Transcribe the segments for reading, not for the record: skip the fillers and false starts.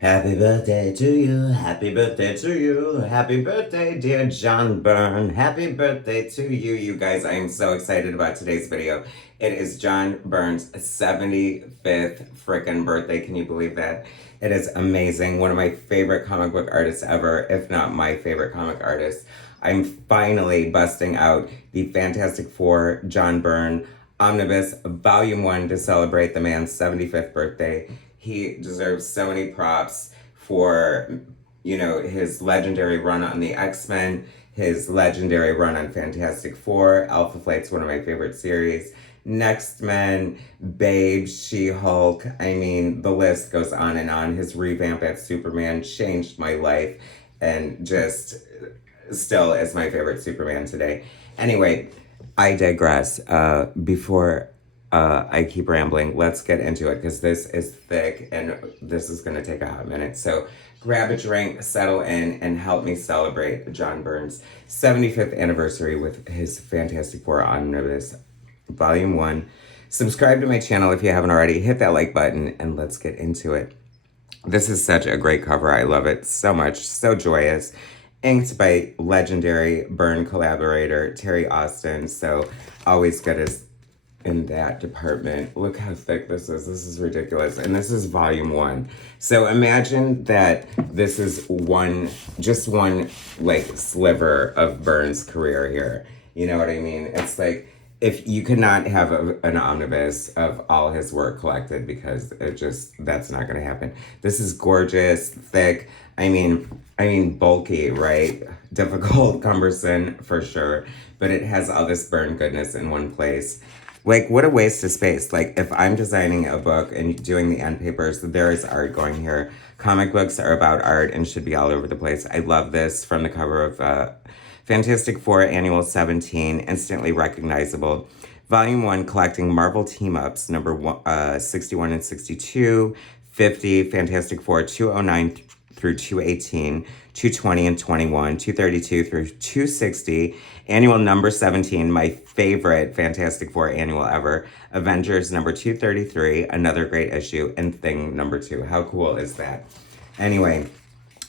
Happy birthday to you, happy birthday to you, happy birthday, dear John Byrne. Happy birthday to you, you guys. I am so excited about today's video. It is John Byrne's 75th freaking birthday. Can you believe that? It is amazing. One of my favorite comic book artists ever, if not my favorite comic artist. I'm finally busting out the Fantastic Four John Byrne Omnibus Volume 1 to celebrate the man's 75th birthday. He deserves so many props for, his legendary run on the X-Men, his legendary run on Fantastic Four. Alpha Flight's one of my favorite series. Next Men, Babe, She-Hulk. I mean, the list goes on and on. His revamp at Superman changed my life and just still is my favorite Superman today. Anyway, I digress. Before I keep rambling, let's get into it because this is thick and this is going to take a hot minute. So grab a drink, settle in, and help me celebrate John Byrne's 75th anniversary with his Fantastic Four Omnibus Volume 1. Subscribe to my channel if you haven't already. Hit that like button and let's get into it. This is such a great cover. I love it so much. So joyous. Inked by legendary Byrne collaborator Terry Austin. So always good as in that department. Look how thick this is. This is ridiculous. And this is volume 1. So imagine that this is just one like sliver of Byrne's career here. You know what I mean? It's like if you could not have an omnibus of all his work collected because that's not going to happen. This is gorgeous, thick. I mean bulky, right? Difficult, cumbersome for sure, but it has all this Byrne goodness in one place. Like, what a waste of space. Like, if I'm designing a book and doing the end papers, there is art going here. Comic books are about art and should be all over the place. I love this from the cover of Fantastic Four Annual 17, instantly recognizable. Volume 1, collecting Marvel team-ups, number 61 and 62, 50, Fantastic Four 209 through 218, 220 and 21, 232 through 260, annual number 17, my favorite Fantastic Four annual ever, Avengers number 233, another great issue, and Thing number 2. How cool is that? Anyway,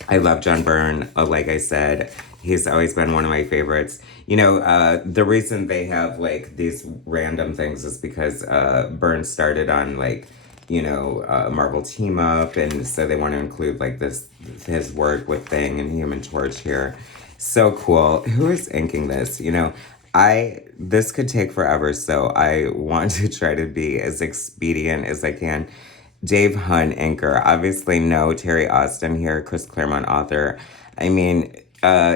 I love John Byrne. Like I said, he's always been one of my favorites. The reason they have like these random things is because Byrne started on like, Marvel Team Up, and so they want to include like his work with Thing and Human Torch here. So cool. Who is inking this? This could take forever, so I want to try to be as expedient as I can. Dave Hunt, inker. Obviously, no Terry Austin here, Chris Claremont, author. I mean,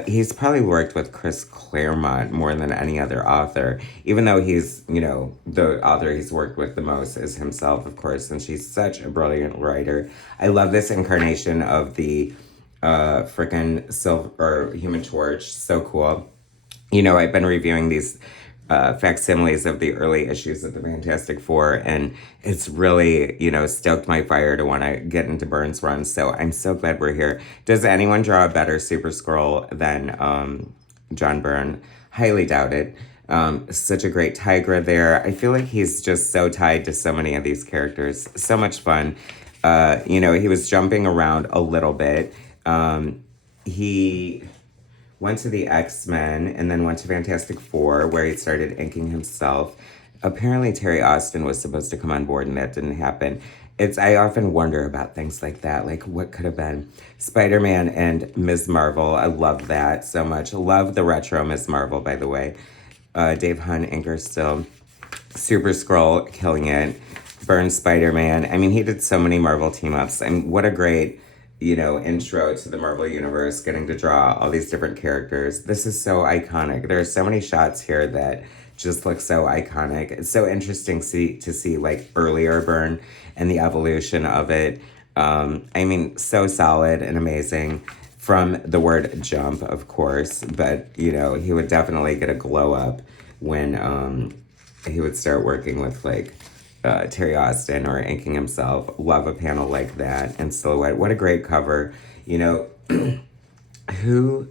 he's probably worked with Chris Claremont more than any other author, even though he's, the author he's worked with the most is himself, of course, and she's such a brilliant writer. I love this incarnation of the frickin' Silver or Human Torch. So cool. I've been reviewing these facsimiles of the early issues of the Fantastic Four, and it's really, stoked my fire to want to get into Byrne's run. So I'm so glad we're here. Does anyone draw a better Super Scroll than John Byrne? Highly doubt it. Such a great Tigra there. I feel like he's just so tied to so many of these characters. So much fun. He was jumping around a little bit. He went to the X-Men and then went to Fantastic Four, where he started inking himself. Apparently Terry Austin was supposed to come on board and that didn't happen. I often wonder about things like that, like what could have been. Spider-Man and Ms. Marvel, I love that so much. Love the retro Ms. Marvel, by the way. Dave Hunt, inker still. Super Scroll, killing it. Byrne Spider-Man. I mean, he did so many Marvel team-ups. And what a great intro to the Marvel Universe, getting to draw all these different characters. This is so iconic. There are so many shots here that just look so iconic. It's so interesting to see like earlier Byrne and the evolution of it. So solid and amazing from the word jump, of course, but he would definitely get a glow up when he would start working with like Terry Austin or inking himself. Love a panel like that. And Silhouette, what a great cover.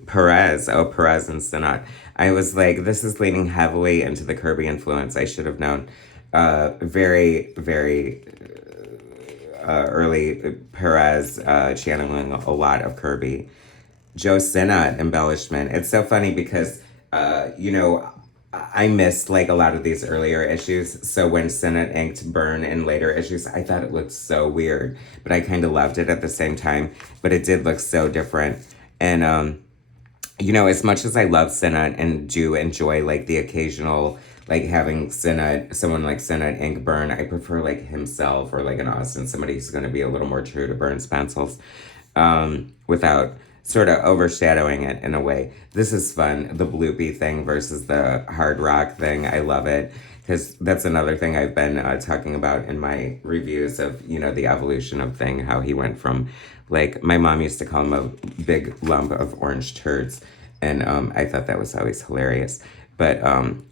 Perez? Oh, Perez and Sinat. I was like, this is leaning heavily into the Kirby influence. I should have known. Very, very early Perez, channeling a lot of Kirby. Joe Sinnott embellishment. It's so funny because, you know, I missed like a lot of these earlier issues. So when Sinnott inked Byrne in later issues, I thought it looked so weird, but I kind of loved it at the same time. But it did look so different. And, you know, as much as I love Sinnott and do enjoy like the occasional, like having Sinnott, someone like Sinnott ink Byrne, I prefer like himself or like an Austin, somebody who's going to be a little more true to Byrne's pencils, without sort of overshadowing it in a way. This is fun. The bloopy thing versus the hard rock thing. I love it because that's another thing I've been talking about in my reviews of, you know, the evolution of thing, how he went from, like, my mom used to call him a big lump of orange turds. And I thought that was always hilarious. But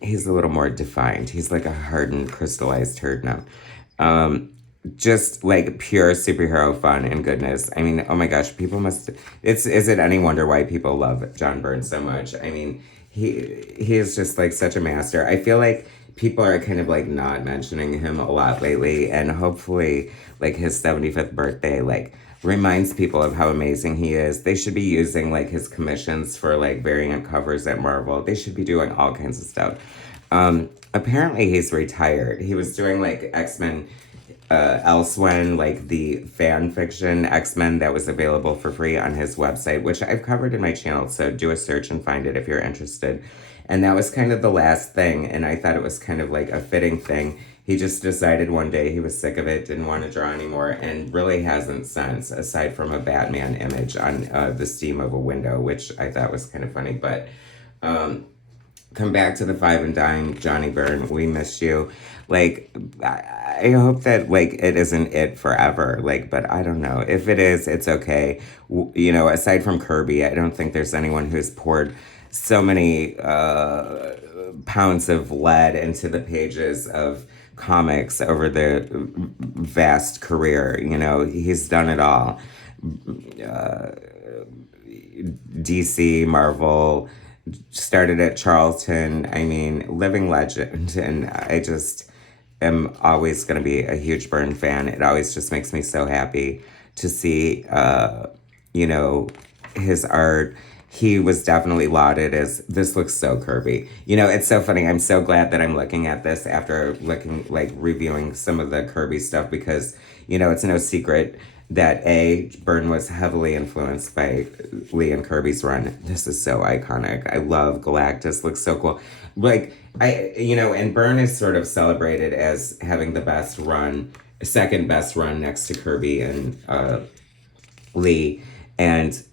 he's a little more defined. He's like a hardened, crystallized turd now. Just like pure superhero fun and goodness. I mean, oh my gosh, people must. Is it any wonder why people love John Byrne so much? I mean, he is just like such a master. I feel like people are kind of like not mentioning him a lot lately, and hopefully, like his 75th birthday, like reminds people of how amazing he is. They should be using like his commissions for like variant covers at Marvel. They should be doing all kinds of stuff. Apparently, he's retired. He was doing like X-Men. Elsewhen, like the fan fiction X-Men that was available for free on his website, which I've covered in my channel, so do a search and find it if you're interested. And that was kind of the last thing, and I thought it was kind of like a fitting thing. He just decided one day he was sick of it, didn't want to draw anymore, and really hasn't since, aside from a Batman image on the seam of a window, which I thought was kind of funny. But come back to the Five and Dime, Johnny Byrne. We miss you. Like, I hope that, like, it isn't it forever. Like, but I don't know. If it is, it's okay. You know, aside from Kirby, I don't think there's anyone who's poured so many pounds of lead into the pages of comics over the vast career. You know, he's done it all. DC, Marvel, started at Charlton. I mean, living legend. And I just am always going to be a huge Byrne fan. It always just makes me so happy to see, you know, his art. He was definitely lauded as, this looks so Kirby. You know, it's so funny. I'm so glad that I'm looking at this after looking, like, reviewing some of the Kirby stuff because, you know, it's no secret that Byrne was heavily influenced by Lee and Kirby's run. This is so iconic. I love Galactus. Looks so cool. Like, you know, and Byrne is sort of celebrated as having the best run, second best run next to Kirby and Lee. And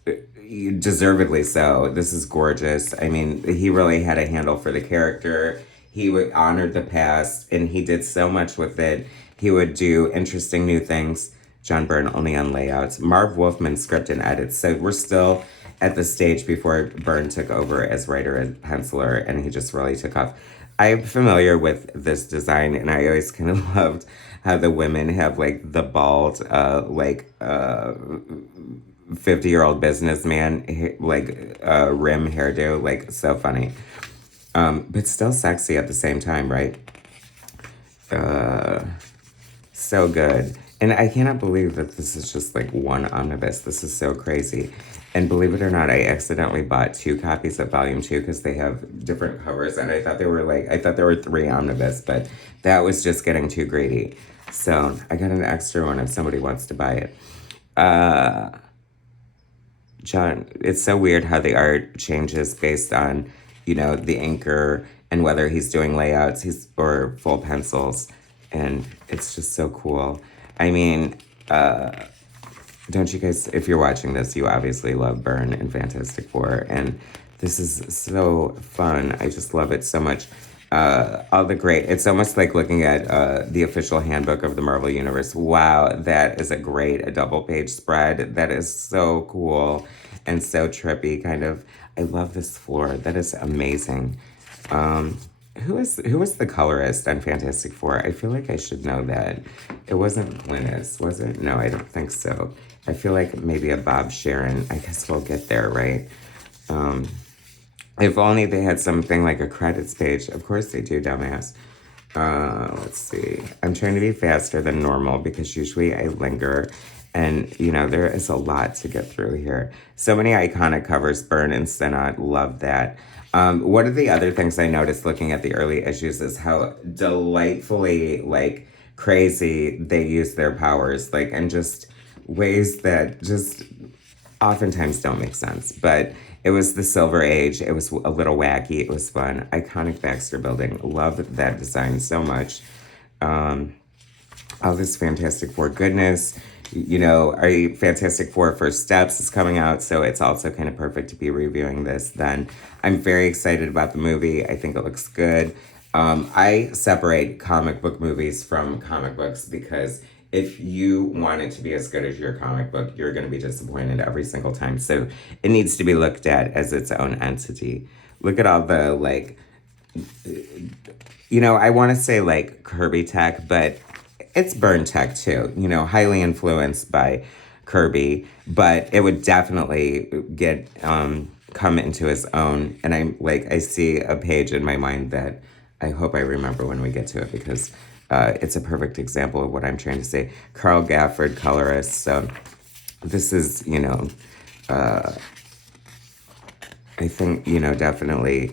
deservedly so. This is gorgeous. I mean, he really had a handle for the character. He honored the past, and he did so much with it. He would do interesting new things. John Byrne only on layouts. Marv Wolfman script and edits. So we're still at the stage before Byrne took over as writer and penciler, and he just really took off. I'm familiar with this design, and I always kind of loved how the women have like the bald, 50-year-old businessman, like rim hairdo, like so funny. But still sexy at the same time, right? So good. And I cannot believe that this is just like one omnibus. This is so crazy. And believe it or not, I accidentally bought 2 copies of volume 2 because they have different covers. And I thought there were 3 omnibus, but that was just getting too greedy. So I got an extra one if somebody wants to buy it. John, it's so weird how the art changes based on, you know, the inker and whether he's doing layouts or full pencils. And it's just so cool. I mean, don't you guys, if you're watching this, you obviously love Byrne and Fantastic Four. And this is so fun. I just love it so much. All the great, it's almost like looking at the official handbook of the Marvel Universe. Wow, that is a double-page spread. That is so cool and so trippy, kind of. I love this floor. That is amazing. Who was the colorist on Fantastic Four? I feel like I should know that. It wasn't Linus, was it? No, I don't think so. I feel like maybe a Bob Sharon. I guess we'll get there, right? If only they had something like a credits page. Of course they do, dumbass. Let's see. I'm trying to be faster than normal because usually I linger. And, you know, there is a lot to get through here. So many iconic covers, Byrne and Sinnott. Love that. One of the other things I noticed looking at the early issues is how delightfully, like, crazy they use their powers. Like, and just ways that just oftentimes don't make sense. But it was the Silver Age. It was a little wacky. It was fun. Iconic Baxter building. Love that design so much. All this Fantastic Four goodness. You know, our Fantastic Four First Steps is coming out, so it's also kind of perfect to be reviewing this then. I'm very excited about the movie. I think it looks good. I separate comic book movies from comic books because if you want it to be as good as your comic book, you're going to be disappointed every single time. So it needs to be looked at as its own entity. Look at all the, like, you know, I want to say, like, Kirby tech, but it's Byrne tech too, you know, highly influenced by Kirby, but it would definitely get come into his own. And I'm like, I see a page in my mind that I hope I remember when we get to it because it's a perfect example of what I'm trying to say. Carl Gafford, colorist. So this is, you know, I think, you know, definitely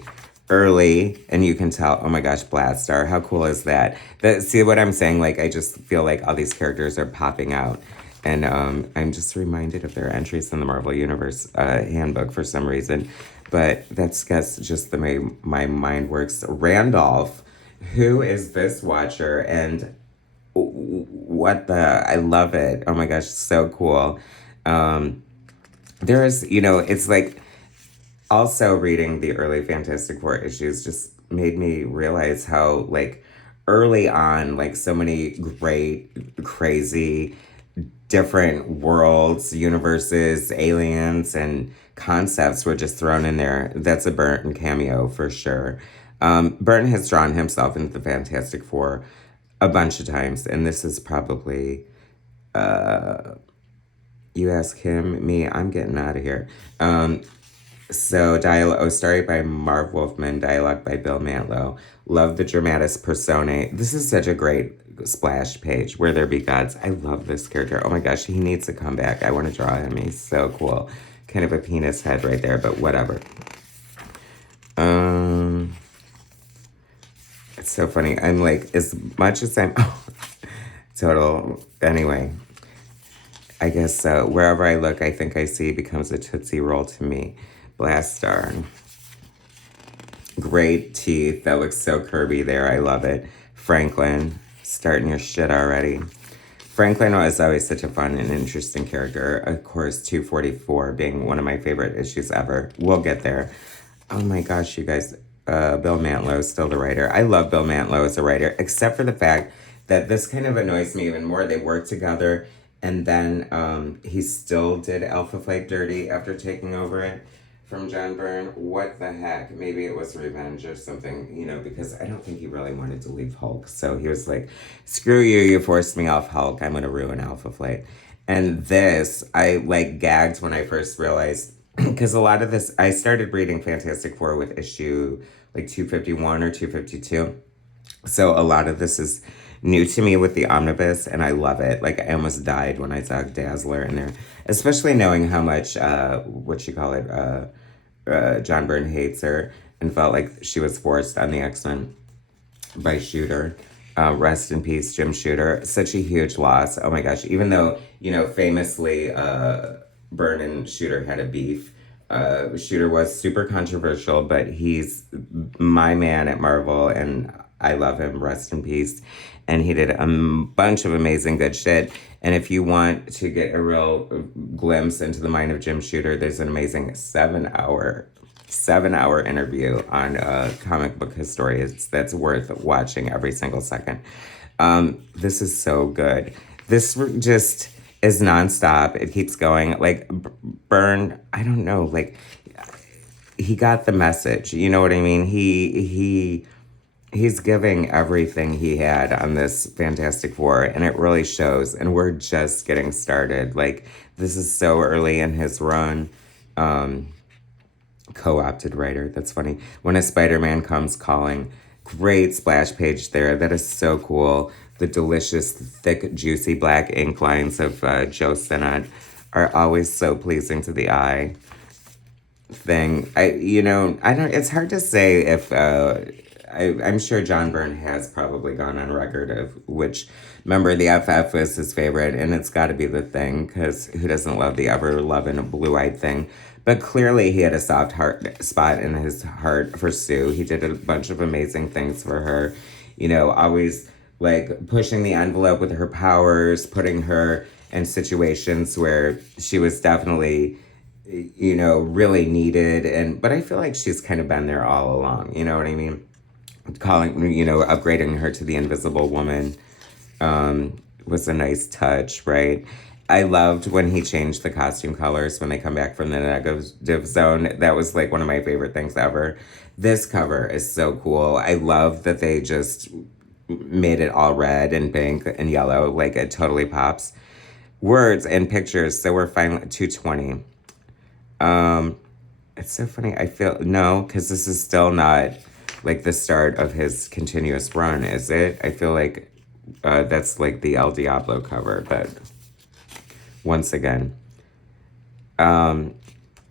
early, and you can tell, oh my gosh, Blastar, how cool is that? See what I'm saying? Like, I just feel like all these characters are popping out, and I'm just reminded of their entries in the Marvel Universe handbook for some reason, but that's just the way my mind works. Randolph, who is this watcher, and what the, I love it. Oh my gosh, so cool. There's, you know, it's like, also reading the early Fantastic Four issues just made me realize how, like, early on, like, so many great, crazy, different worlds, universes, aliens, and concepts were just thrown in there. That's a Byrne cameo for sure. Byrne has drawn himself into the Fantastic Four a bunch of times, and this is probably, you ask him, me, I'm getting out of here. So, story by Marv Wolfman, dialogue by Bill Mantlo. Love the dramatis personae. This is such a great splash page, Where There Be Gods. I love this character. Oh my gosh, he needs to come back. I want to draw him. He's so cool. Kind of a penis head right there, but whatever. It's so funny. I'm like, as much as I'm... total... Anyway. I guess wherever I look, I think I see becomes a Tootsie Roll to me. Blastar. Great teeth. That looks so Kirby there. I love it. Franklin. Starting your shit already. Franklin was always such a fun and interesting character. Of course, 244 being one of my favorite issues ever. We'll get there. Oh my gosh, you guys. Bill Mantlo is still the writer. I love Bill Mantlo as a writer, except for the fact that this kind of annoys me even more. They worked together, and then he still did Alpha Flight dirty after taking over it from John Byrne. What the heck? Maybe it was revenge or something, you know, because I don't think he really wanted to leave Hulk. So he was like, screw you, you forced me off Hulk. I'm going to ruin Alpha Flight. And this, I like gagged when I first realized, because a lot of this, I started reading Fantastic Four with issue like 251 or 252. So a lot of this is new to me with the Omnibus, and I love it. Like, I almost died when I saw Dazzler in there, especially knowing how much, John Byrne hates her and felt like she was forced on the X-Men by Shooter. Rest in peace, Jim Shooter. Such a huge loss. Oh my gosh. Even though, you know, famously, Byrne and Shooter had a beef. Shooter was super controversial, but he's my man at Marvel, and I love him. Rest in peace. And he did a bunch of amazing good shit. And if you want to get a real glimpse into the mind of Jim Shooter, there's an amazing 7-hour interview on Comic Book Historians that's worth watching every single second. This is so good. This just is nonstop. It keeps going. Like, Byrne, I don't know, like, he got the message. You know what I mean? He's giving everything he had on this Fantastic Four, and it really shows. And we're just getting started. Like, this is so early in his run. Co-opted writer. That's funny. When a Spider-Man comes calling, Great splash page there. That is so cool. The delicious, thick, juicy black ink lines of Joe Sinnott are always so pleasing to the eye. I don't. It's hard to say if I'm sure John Byrne has probably gone on record of which member of the FF was his favorite, and it's got to be the Thing, because who doesn't love the ever loving blue-eyed Thing? But clearly he had a soft heart spot in his heart for Sue. He did a bunch of amazing things for her, always like pushing the envelope with her powers, putting her in situations where she was definitely really needed. But I feel like she's kind of been there all along, you know what I mean? Upgrading her to the Invisible Woman was a nice touch, right? I loved when he changed the costume colors when they come back from the negative zone. That was like one of my favorite things ever. This cover is so cool. I love that they just made it all red and pink and yellow. Like, it totally pops. Words and pictures. So we're finally 220. It's so funny. I feel, no, because this is still not like the start of his continuous run, is it? I feel like that's like the El Diablo cover, but once again, I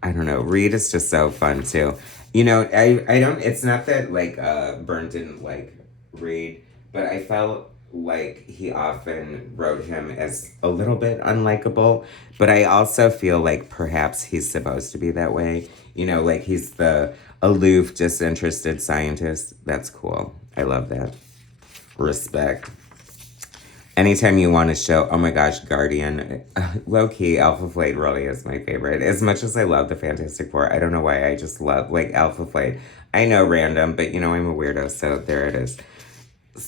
don't know. Reed is just so fun too. I don't, it's not that like Byrne didn't like Reed, but I felt like he often wrote him as a little bit unlikable, but I also feel like perhaps he's supposed to be that way. Like he's the aloof, disinterested scientist. That's cool. I love that. Respect. Anytime you want to show, oh my gosh, Guardian, low-key, Alpha Flight really is my favorite. As much as I love the Fantastic Four, I don't know why I just love, like, Alpha Flight. I know, random, but I'm a weirdo, so there it is.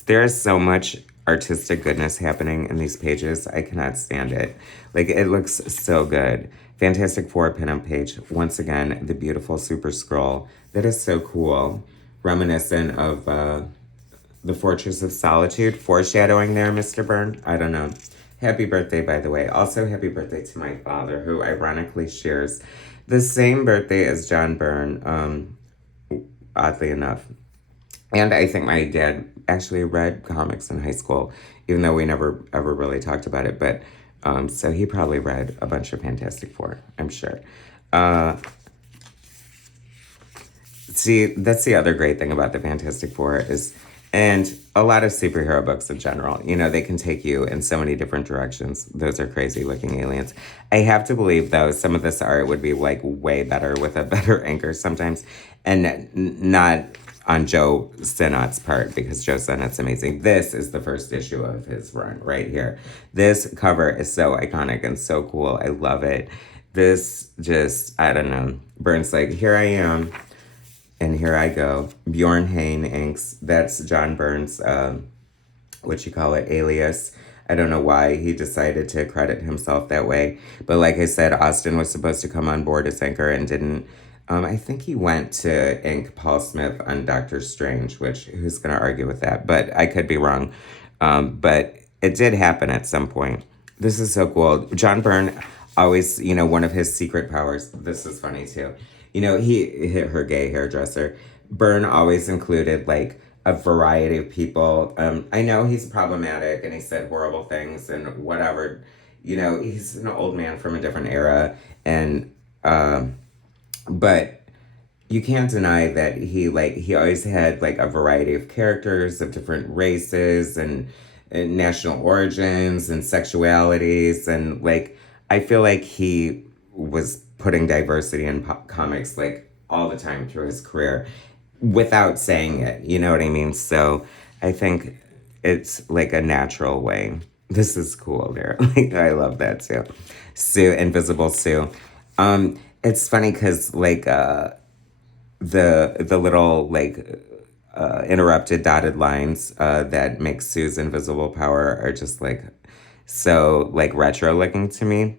There is so much artistic goodness happening in these pages. I cannot stand it. Like, it looks so good. Fantastic Four pinup page. Once again, the beautiful Super Scroll. That is so cool. Reminiscent of the Fortress of Solitude. Foreshadowing there, Mr. Byrne. I don't know. Happy birthday, by the way. Also, happy birthday to my father, who ironically shares the same birthday as John Byrne, oddly enough. And I think my dad actually read comics in high school, even though we never ever really talked about it. But so he probably read a bunch of Fantastic Four, I'm sure. See, that's the other great thing about the Fantastic Four is, and a lot of superhero books in general, they can take you in so many different directions. Those are crazy looking aliens. I have to believe, though, some of this art would be like way better with a better anchor sometimes, and not on Joe Sinnott's part, because Joe Sinnott's amazing. This is the first issue of his run right here. This cover is so iconic and so cool. I love it. This just, I don't know. Byrne's like, here I am, and here I go. Bjorn Hayne inks. That's John Byrne's, alias. I don't know why he decided to credit himself that way. But like I said, Austin was supposed to come on board as anchor and didn't. I think he went to ink Paul Smith on Doctor Strange, which, who's going to argue with that? But I could be wrong. But it did happen at some point. This is so cool. John Byrne always, one of his secret powers. This is funny too. He hit her gay hairdresser. Byrne always included like a variety of people. I know he's problematic and he said horrible things and whatever. He's an old man from a different era. And, but you can't deny that he always had like a variety of characters of different races and national origins and sexualities. And like, I feel like he was putting diversity in comics like all the time through his career without saying it. You know what I mean? So I think it's like a natural way. This is cool there. Like, I love that too. Sue, Invisible Sue. It's funny because like the little like interrupted dotted lines that make Sue's invisible power are just like so like retro looking to me.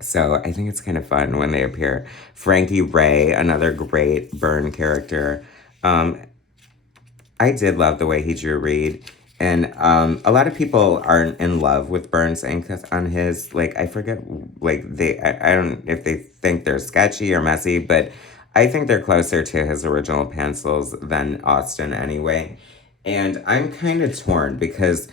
So I think it's kind of fun when they appear. Frankie Ray, another great Byrne character. I did love the way he drew Reed. And a lot of people aren't in love with Byrne's ink on his, like, I forget, like, I don't if they think they're sketchy or messy, but I think they're closer to his original pencils than Austin anyway. And I'm kind of torn because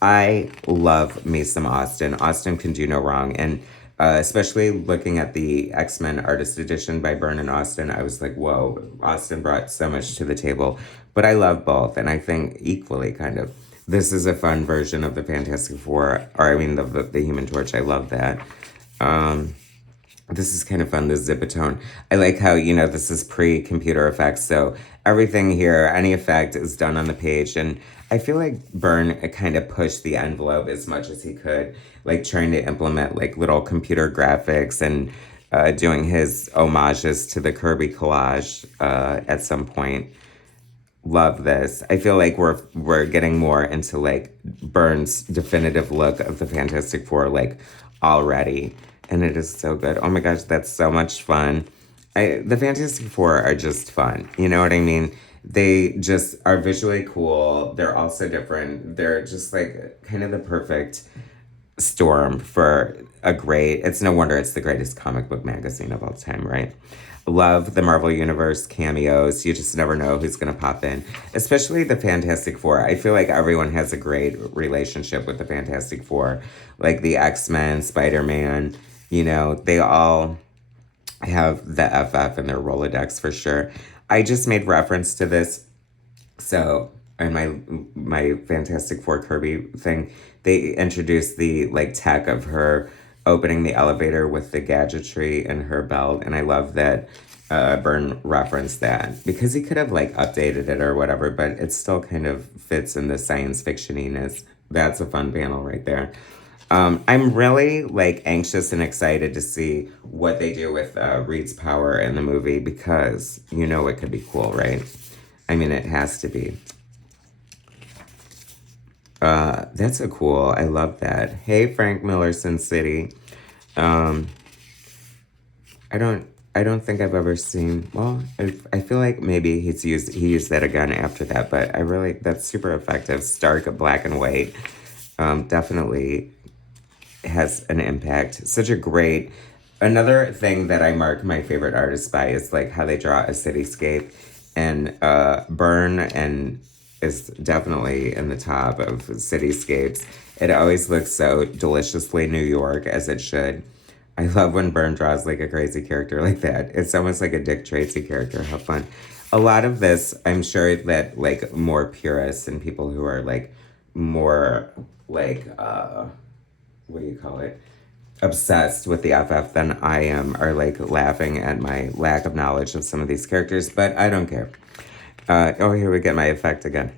I love me some Austin. Austin can do no wrong. And especially looking at the X-Men Artist Edition by Byrne and Austin, I was like, whoa, Austin brought so much to the table. But I love both, and I think equally, kind of. This is a fun version of the Fantastic Four, or I mean, the Human Torch. I love that. This is kind of fun, the Zipatone. I like how, this is pre-computer effects, so everything here, any effect is done on the page, and I feel like Byrne kind of pushed the envelope as much as he could, like trying to implement like little computer graphics and doing his homages to the Kirby collage at some point. Love this. I feel like we're getting more into like Byrne's definitive look of the Fantastic Four like already. And it is so good. Oh my gosh, that's so much fun. The Fantastic Four are just fun. You know what I mean? They just are visually cool. They're also different. They're just like kind of the perfect storm for a great, it's no wonder it's the greatest comic book magazine of all time, right? Love the Marvel Universe cameos. You just never know who's going to pop in. Especially the Fantastic Four. I feel like everyone has a great relationship with the Fantastic Four. Like the X-Men, Spider-Man, they all have the FF in their Rolodex for sure. I just made reference to this. So, in my Fantastic Four Kirby thing, they introduced the like tech of her opening the elevator with the gadgetry in her belt, and I love that Byrne referenced that because he could have like updated it or whatever, but it still kind of fits in the science fictioniness. That's a fun panel right there. I'm really like anxious and excited to see what they do with Reed's power in the movie because it could be cool, right? I mean, it has to be. That's a cool. I love that. Hey, Frank Miller, Sin City. I don't think I've ever seen. Well, I feel like maybe he used that again after that. But that's super effective. Stark, black and white. Definitely has an impact. Such a great. Another thing that I mark my favorite artists by is like how they draw a cityscape, and Byrne and is definitely in the top of cityscapes. It always looks so deliciously New York, as it should. I love when Byrne draws like a crazy character like that. It's almost like a Dick Tracy character. How fun. A lot of this, I'm sure that like more purists and people who are like more like, what do you call it? Obsessed with the FF than I am are like laughing at my lack of knowledge of some of these characters, but I don't care. Here we get my effect again.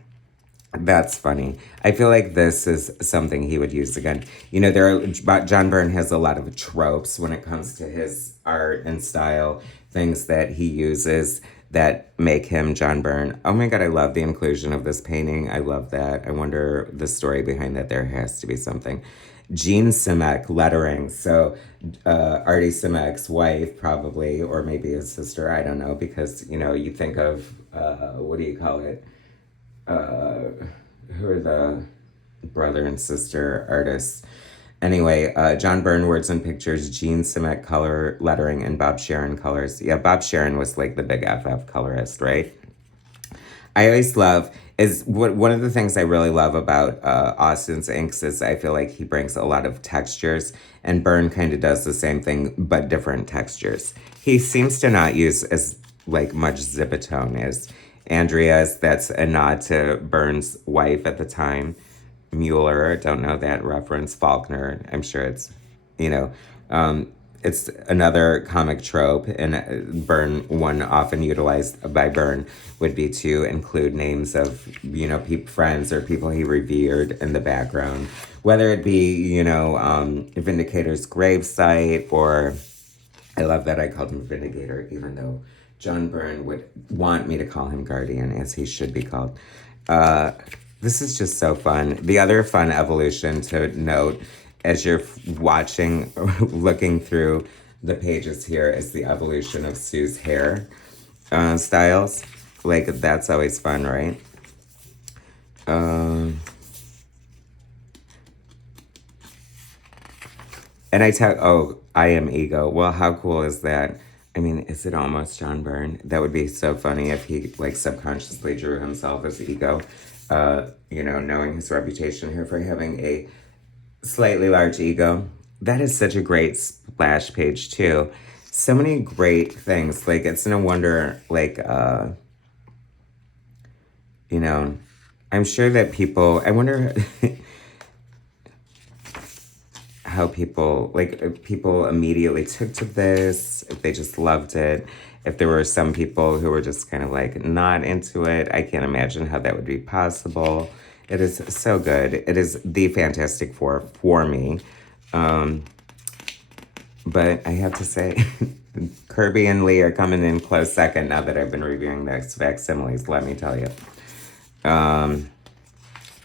That's funny. I feel like this is something he would use again. John Byrne has a lot of tropes when it comes to his art and style, things that he uses that make him John Byrne. Oh my God, I love the inclusion of this painting. I love that. I wonder the story behind that. There has to be something. Jean Simek lettering. So Artie Simek's wife probably, or maybe his sister, I don't know, because, you think of, what do you call it? Who are the brother and sister artists? Anyway, John Byrne words and pictures, Jean Simek color lettering, and Bob Sharon colors. Yeah, Bob Sharon was like the big FF colorist, right? I always love one of the things I really love about Austin's inks is I feel like he brings a lot of textures, and Byrne kind of does the same thing but different textures. He seems to not use as like much Zipatone as Andrea's. That's a nod to Byrne's wife at the time, Mueller. Don't know that reference. Faulkner. I'm sure it's, it's another comic trope, and Byrne, one often utilized by Byrne, would be to include names of, friends or people he revered in the background, whether it be, Vindicator's gravesite, or I love that I called him Vindicator, even though John Byrne would want me to call him Guardian, as he should be called. This is just so fun. The other fun evolution to note as you're watching, looking through the pages here, is the evolution of Sue's hair styles. Like, that's always fun, right? And I am Ego. Well, how cool is that? I mean, is it almost John Byrne? That would be so funny if he like subconsciously drew himself as ego. You know, knowing his reputation here for having a slightly large ego. That is such a great splash page too. So many great things. Like it's no wonder, like you know, I'm sure that people, I wonder how people, like, if people immediately took to this, if they just loved it, if there were some people who were just kind of like not into it. I can't imagine how that would be possible. It is so good. It is the Fantastic Four for me. But I have to say, Kirby and Lee are coming in close second now that I've been reviewing the facsimiles, let me tell you.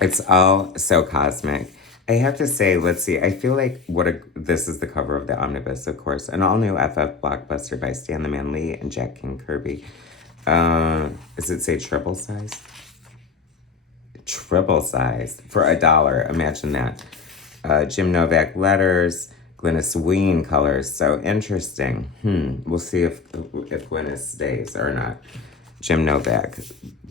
It's all so cosmic. I have to say, let's see, I feel like this is the cover of the Omnibus, of course, an all-new FF blockbuster by Stan the Man Lee and Jack King Kirby. Does it say triple size? Triple size for $1. Imagine that. Jim Novak letters, Glynis Wein colors. So interesting. We'll see if Glynis stays or not. Jim Novak,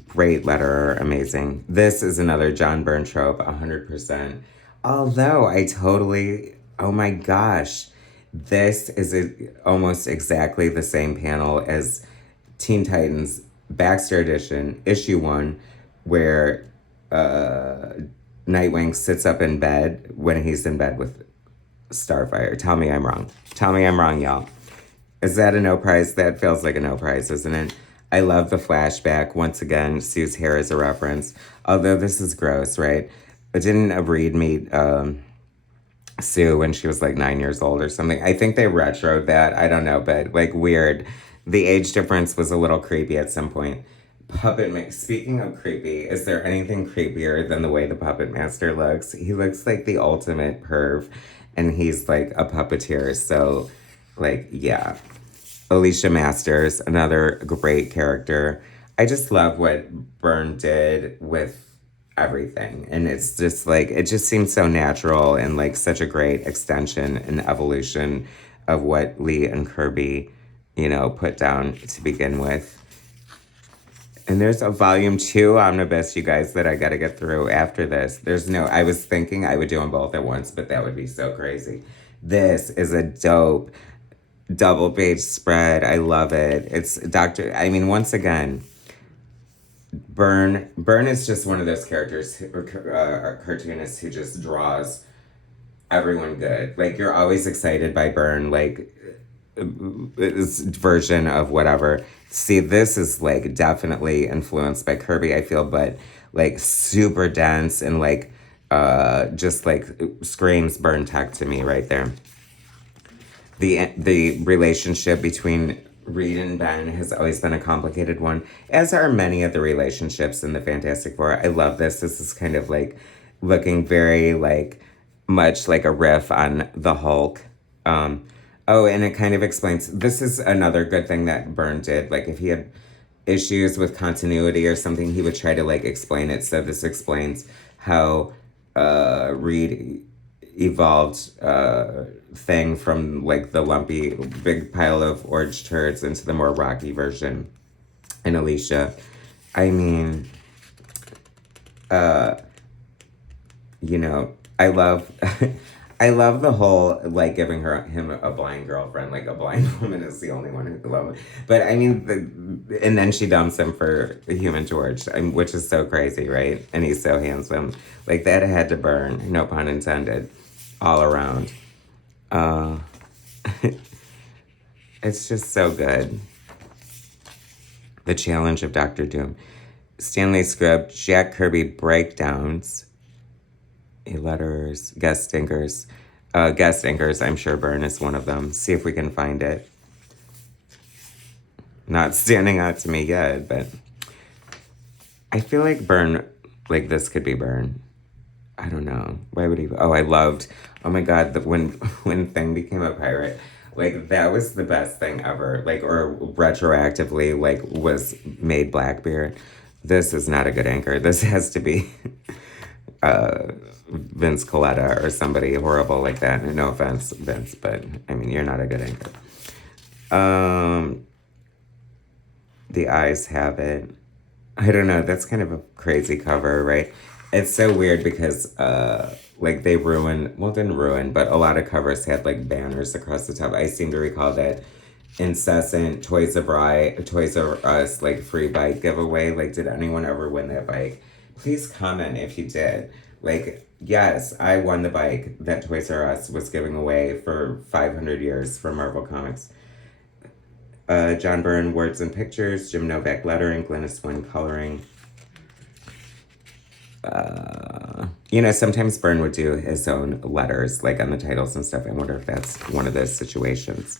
great letterer, amazing. This is another John Byrne trope, 100%. Although oh my gosh, this is almost exactly the same panel as Teen Titans Baxter Edition, issue 1, where Nightwing sits up in bed when he's in bed with Starfire. Tell me I'm wrong. Tell me I'm wrong, y'all. Is that a no prize? That feels like a no prize, isn't it? I love the flashback. Once again, Sue's hair is a reference. Although this is gross, right? But didn't Reed meet Sue when she was like 9 years old or something? I think they retroed that. I don't know, but like weird. The age difference was a little creepy at some point. Speaking of creepy, is there anything creepier than the way the Puppet Master looks? He looks like the ultimate perv, and he's like a puppeteer. So, like, yeah. Alicia Masters, another great character. I just love what Byrne did with everything. And it's just like, it just seems so natural and like such a great extension and evolution of what Lee and Kirby, you know, put down to begin with. And there's a volume 2 omnibus, you guys, that I got to get through after this. I was thinking I would do them both at once, but that would be so crazy. This is a dope double page spread. I love it. It's once again, Byrne is just one of those characters, cartoonists who just draws everyone good. Like, you're always excited by Byrne, like, this version of whatever. See, this is, like, definitely influenced by Kirby, I feel, but, like, super dense and, like, just, like, screams Byrne tech to me right there. The relationship between Reed and Ben has always been a complicated one, as are many of the relationships in the Fantastic Four. I love this. This is kind of like looking very like much like a riff on the Hulk. And it kind of explains, this is another good thing that Byrne did. Like if he had issues with continuity or something, he would try to like explain it. So this explains how Reed evolved thing from like the lumpy big pile of orange turds into the more rocky version. And Alicia, I mean, you know, I love I love the whole like giving him a blind girlfriend. Like a blind woman is the only one who can love him. But I mean, and then she dumps him for the Human Torch, which is so crazy, right? And he's so handsome. Like that had to burn, no pun intended, all around. It's just so good. The Challenge of Dr. Doom. Stanley script, Jack Kirby breakdowns. Letters, guest anchors. I'm sure Byrne is one of them. See if we can find it. Not standing out to me yet, but I feel like Byrne, like this could be Byrne. I don't know. Why would he? Oh my God, when Thing became a pirate, like that was the best thing ever. Like, or retroactively, like was made Blackbeard. This is not a good anchor. This has to be Vince Coletta or somebody horrible like that. No offense, Vince, but I mean, you're not a good anchor. The eyes have it. I don't know. That's kind of a crazy cover, right? It's so weird because, like they didn't ruin, but a lot of covers had like banners across the top. I seem to recall that incessant Toys R Us like free bike giveaway. Like, did anyone ever win that bike? Please comment if you did. Like, yes, I won the bike that Toys R Us was giving away for 500 years for Marvel Comics. John Byrne, words and pictures. Jim Novak, lettering. Glynis Wynn, coloring. Sometimes Byrne would do his own letters, like on the titles and stuff. I wonder if that's one of those situations.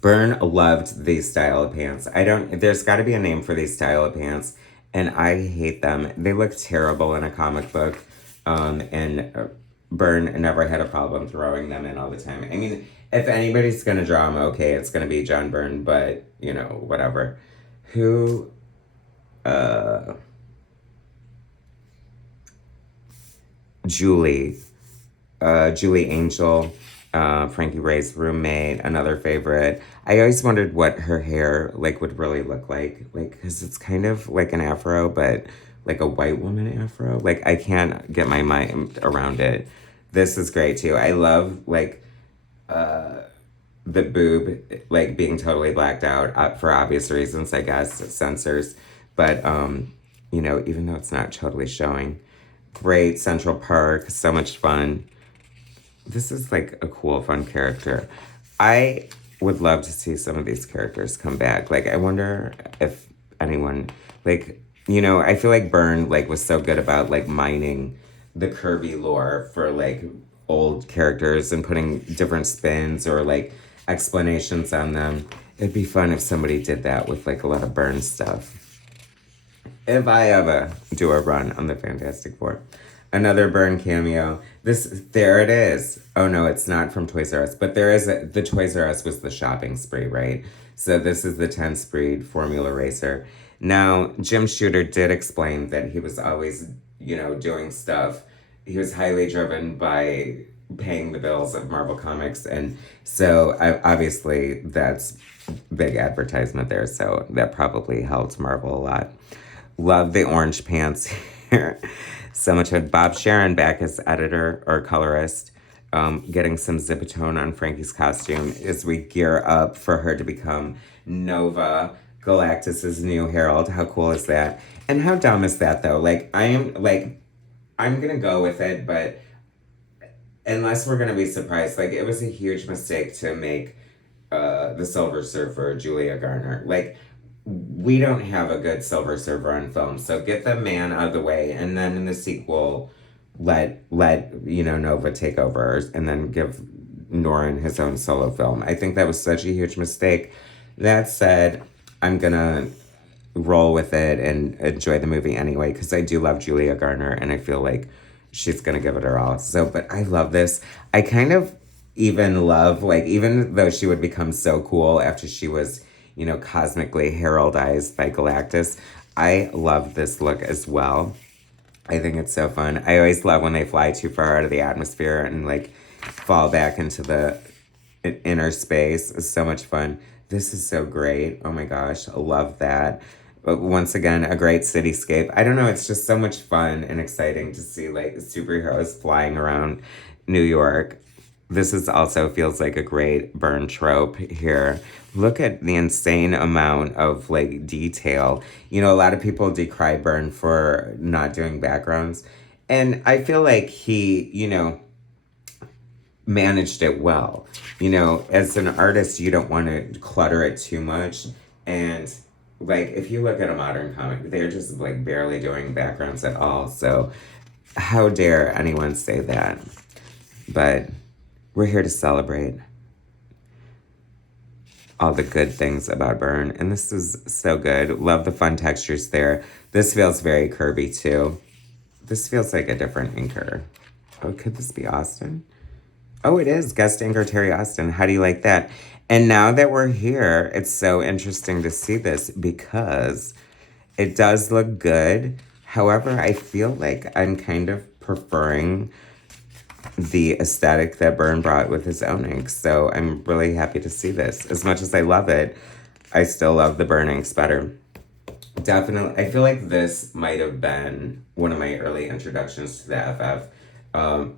Byrne loved these style of pants. There's got to be a name for these style of pants, and I hate them. They look terrible in a comic book, and Byrne never had a problem throwing them in all the time. I mean, if anybody's going to draw them, okay, it's going to be John Byrne, but, whatever. Julie Angel, Frankie Ray's roommate, another favorite. I always wondered what her hair would really look like, because it's kind of like an afro, but like a white woman afro. Like, I can't get my mind around it. This is great too. I love the boob being totally blacked out for obvious reasons, I guess, censors. But even though it's not totally showing. Great. Central Park, so much fun. This is like a cool, fun character. I would love to see some of these characters come back. I wonder if anyone, I feel like Byrne, was so good about, mining the Kirby lore for, old characters and putting different spins or, explanations on them. It'd be fun if somebody did that with, a lot of Byrne stuff. If I ever do a run on the Fantastic Four. Another Byrne cameo. There it is. Oh no, it's not from Toys R Us, but the Toys R Us was the shopping spree, right? So this is the 10 Speed Formula Racer. Now, Jim Shooter did explain that he was always, doing stuff. He was highly driven by paying the bills of Marvel Comics, and so obviously that's big advertisement there, so that probably helped Marvel a lot. Love the orange pants here. So much fun. Bob Sharon back as editor or colorist, getting some Zipatone on Frankie's costume as we gear up for her to become Nova, Galactus's new herald. How cool is that? And how dumb is that though? I'm gonna go with it, but unless we're gonna be surprised, it was a huge mistake to make the Silver Surfer Julia Garner. We don't have a good Silver Surfer on film, so get the man out of the way, and then in the sequel, let Nova take over, and then give Norrin his own solo film. I think that was such a huge mistake. That said, I'm gonna roll with it and enjoy the movie anyway, because I do love Julia Garner, and I feel like she's gonna give it her all. So, but I love this. I kind of even love, even though she would become so cool after she was, cosmically heraldized by Galactus, I love this look as well. I think it's so fun. I always love when they fly too far out of the atmosphere and fall back into the inner space. It's so much fun. This is so great. Oh my gosh, I love that. But once again, a great cityscape. I don't know, it's just so much fun and exciting to see superheroes flying around New York. This also feels like a great Byrne trope here. Look at the insane amount of detail. A lot of people decry Byrne for not doing backgrounds. And I feel like he, managed it well. As an artist, you don't want to clutter it too much. And if you look at a modern comic, they're just barely doing backgrounds at all. So how dare anyone say that? But we're here to celebrate all the good things about Byrne. And this is so good. Love the fun textures there. This feels very Kirby too. This feels like a different inker. Oh, could this be Austin? Oh, it is. Guest inker Terry Austin. How do you like that? And now that we're here, it's so interesting to see this because it does look good. However, I feel like I'm kind of preferring the aesthetic that Byrne brought with his own inks. So I'm really happy to see this. As much as I love it, I still love the Byrne inks better. Definitely, I feel like this might have been one of my early introductions to the FF.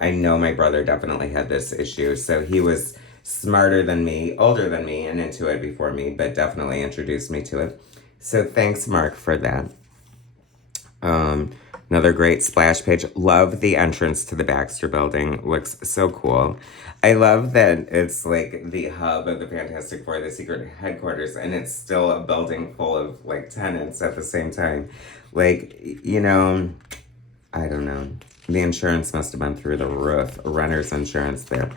I know my brother definitely had this issue, so he was smarter than me, older than me, and into it before me, but definitely introduced me to it. So thanks, Mark, for that. Another great splash page. Love the entrance to the Baxter building. Looks so cool. I love that it's like the hub of the Fantastic Four, the secret headquarters, and it's still a building full of like tenants at the same time. Like, you know, I don't know. The insurance must have been through the roof. Renter's insurance there.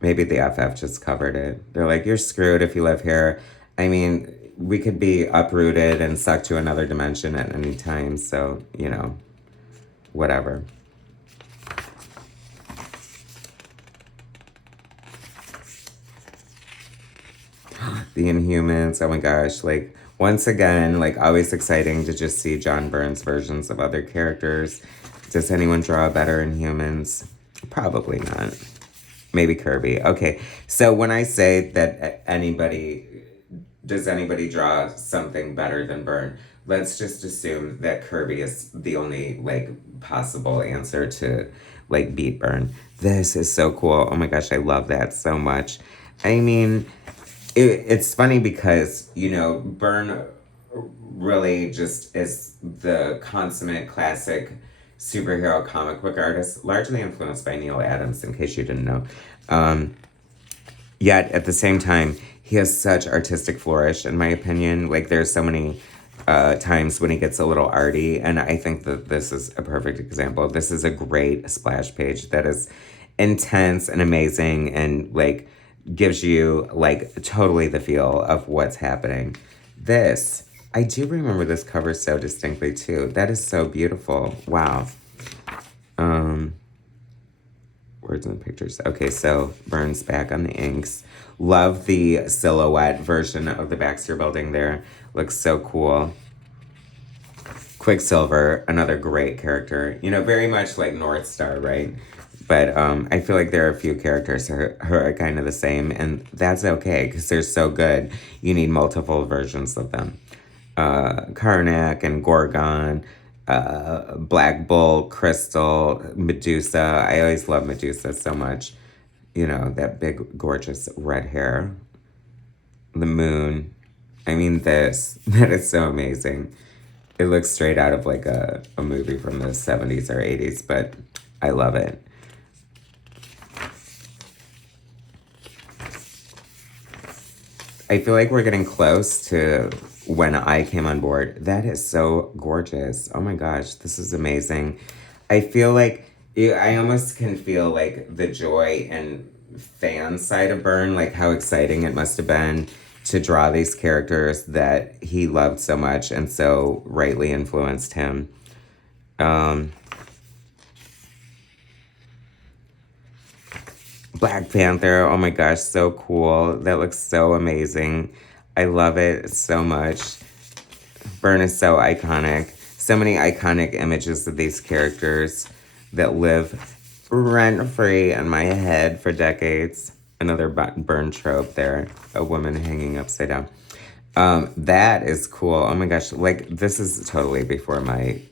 Maybe the FF just covered it. They're like, you're screwed if you live here. I mean, we could be uprooted and sucked to another dimension at any time. So, you know, whatever. The Inhumans, oh my gosh, like, once again, like, always exciting to just see John Byrne's versions of other characters. Does anyone draw better Inhumans? Probably not. Maybe Kirby. Okay, so when I say that does anybody draw something better than Byrne? Let's just assume that Kirby is the only, like, possible answer to, like, beat Byrne. This is so cool. Oh my gosh, I love that so much. I mean, it's funny because, you know, Byrne really just is the consummate classic superhero comic book artist, largely influenced by Neil Adams, in case you didn't know. Yet, at the same time, he has such artistic flourish, in my opinion. Like, there's so many times when he gets a little arty, and I think that this is a perfect example. This is a great splash page that is intense and amazing and, like, gives you, like, totally the feel of what's happening. This, I do remember this cover so distinctly, too. That is so beautiful. Wow. Words in the pictures. Okay, so Byrne's back on the inks. Love the silhouette version of the Baxter building there. Looks so cool. Quicksilver, another great character. You know, very much like North Star, right? But I feel like there are a few characters who are kind of the same, and that's okay, because they're so good. You need multiple versions of them. Karnak and Gorgon, Black Bolt, Crystal, Medusa. I always love Medusa so much. You know, that big, gorgeous red hair. The moon. I mean, that is so amazing. It looks straight out of like a movie from the 70s or 80s, but I love it. I feel like we're getting close to when I came on board. That is so gorgeous. Oh my gosh, this is amazing. I feel like, I almost can feel like the joy and fan side of Byrne, like how exciting it must have been to draw these characters that he loved so much and so rightly influenced him. Black Panther, oh my gosh, so cool. That looks so amazing. I love it so much. Byrne is so iconic. So many iconic images of these characters that live rent-free in my head for decades. Another Byrne trope there, a woman hanging upside down. That is cool. Oh my gosh, like, this is totally before my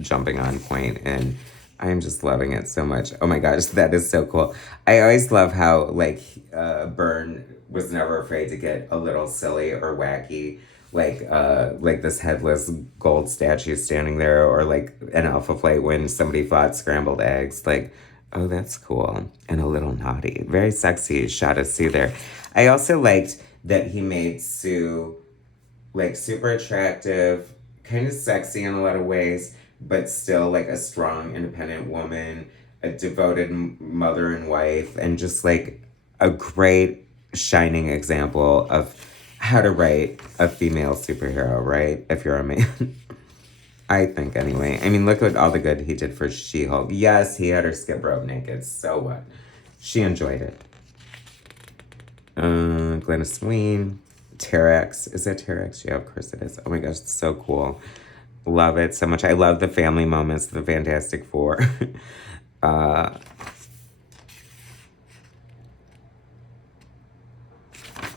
jumping on point, and I'm just loving it so much. Oh my gosh, that is so cool. I always love how, like, Byrne was never afraid to get a little silly or wacky. Like this headless gold statue standing there, or like an Alpha Flight when somebody fought scrambled eggs. Like, oh, that's cool. And a little naughty. Very sexy shot of Sue there. I also liked that he made Sue, like, super attractive, kind of sexy in a lot of ways, but still, like, a strong, independent woman, a devoted mother and wife, and just, like, a great, shining example of how to write a female superhero, right? If you're a man. I think, anyway. I mean, look at all the good he did for She-Hulk. Yes, he had her skip rope naked. So what? She enjoyed it. Glennis Sween. Terex. Is that Terex? Yeah, of course it is. Oh my gosh, it's so cool. Love it so much. I love the family moments, the Fantastic Four.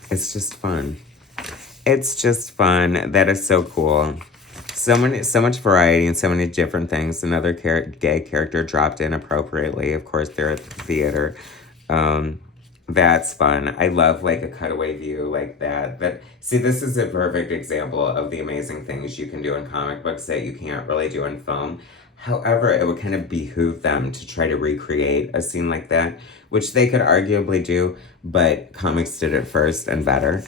It's just fun. It's just fun. That is so cool. So much variety and so many different things. Another gay character dropped in appropriately. Of course, they're at the theater. That's fun. I love like a cutaway view like that. See, this is a perfect example of the amazing things you can do in comic books that you can't really do in film. However, it would kind of behoove them to try to recreate a scene like that, which they could arguably do, but comics did it first and better.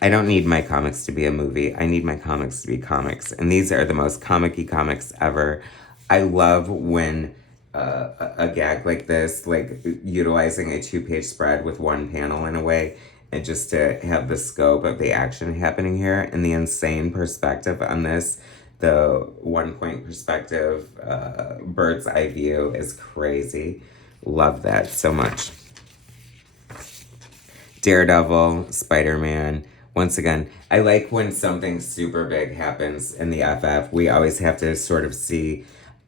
I don't need my comics to be a movie. I need my comics to be comics. And these are the most comic-y comics ever. I love when a gag like this, like utilizing a 2-page spread with one panel in a way, and just to have the scope of the action happening here and the insane perspective on this. The 1-point perspective, bird's eye view is crazy. Love that so much. Daredevil, Spider-Man. Once again, I like when something super big happens in the FF. We always have to sort of see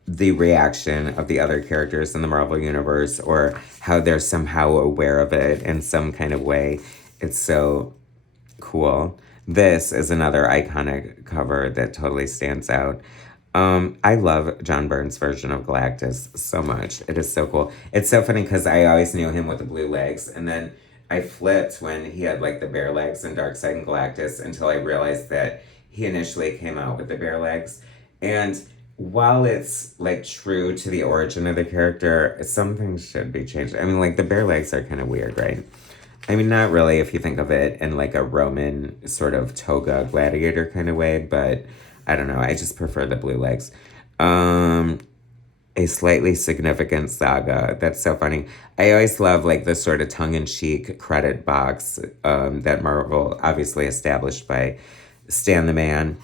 the reaction of the other characters in the Marvel Universe, or how they're somehow aware of it in some kind of way. It's so cool. This is another iconic cover that totally stands out. I love John Byrne's version of Galactus so much. It is so cool. It's so funny because I always knew him with the blue legs, and then I flipped when he had like the bear legs in Darkseid and Galactus until I realized that he initially came out with the bear legs. And while it's like true to the origin of the character, some things should be changed. I mean, like the bear legs are kind of weird, right? I mean, not really if you think of it in like a Roman sort of toga gladiator kind of way, but I don't know. I just prefer the blue legs. A slightly significant saga. That's so funny. I always love like the sort of tongue-in-cheek credit box that Marvel obviously established by Stan the Man.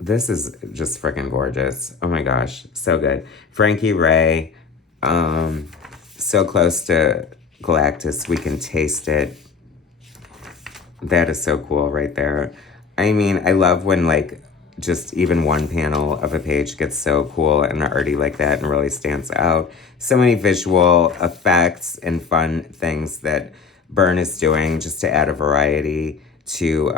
This is just freaking gorgeous. Oh my gosh, so good. Frankie Ray, so close to Galactus, we can taste it. That is so cool right there. I mean, I love when like just even one panel of a page gets so cool and arty like that and really stands out. So many visual effects and fun things that Byrne is doing just to add a variety to,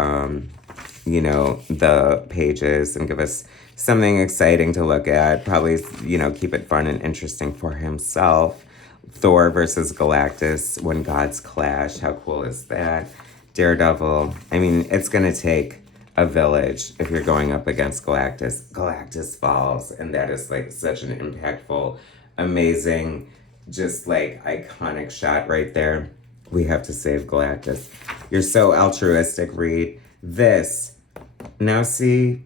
you know, the pages and give us something exciting to look at. Probably, you know, keep it fun and interesting for himself. Thor versus Galactus, when gods clash. How cool is that? Daredevil. I mean, it's going to take a village if you're going up against Galactus. Galactus falls, and that is like such an impactful, amazing, just like iconic shot right there. We have to save Galactus. You're so altruistic, Reed. This, now see,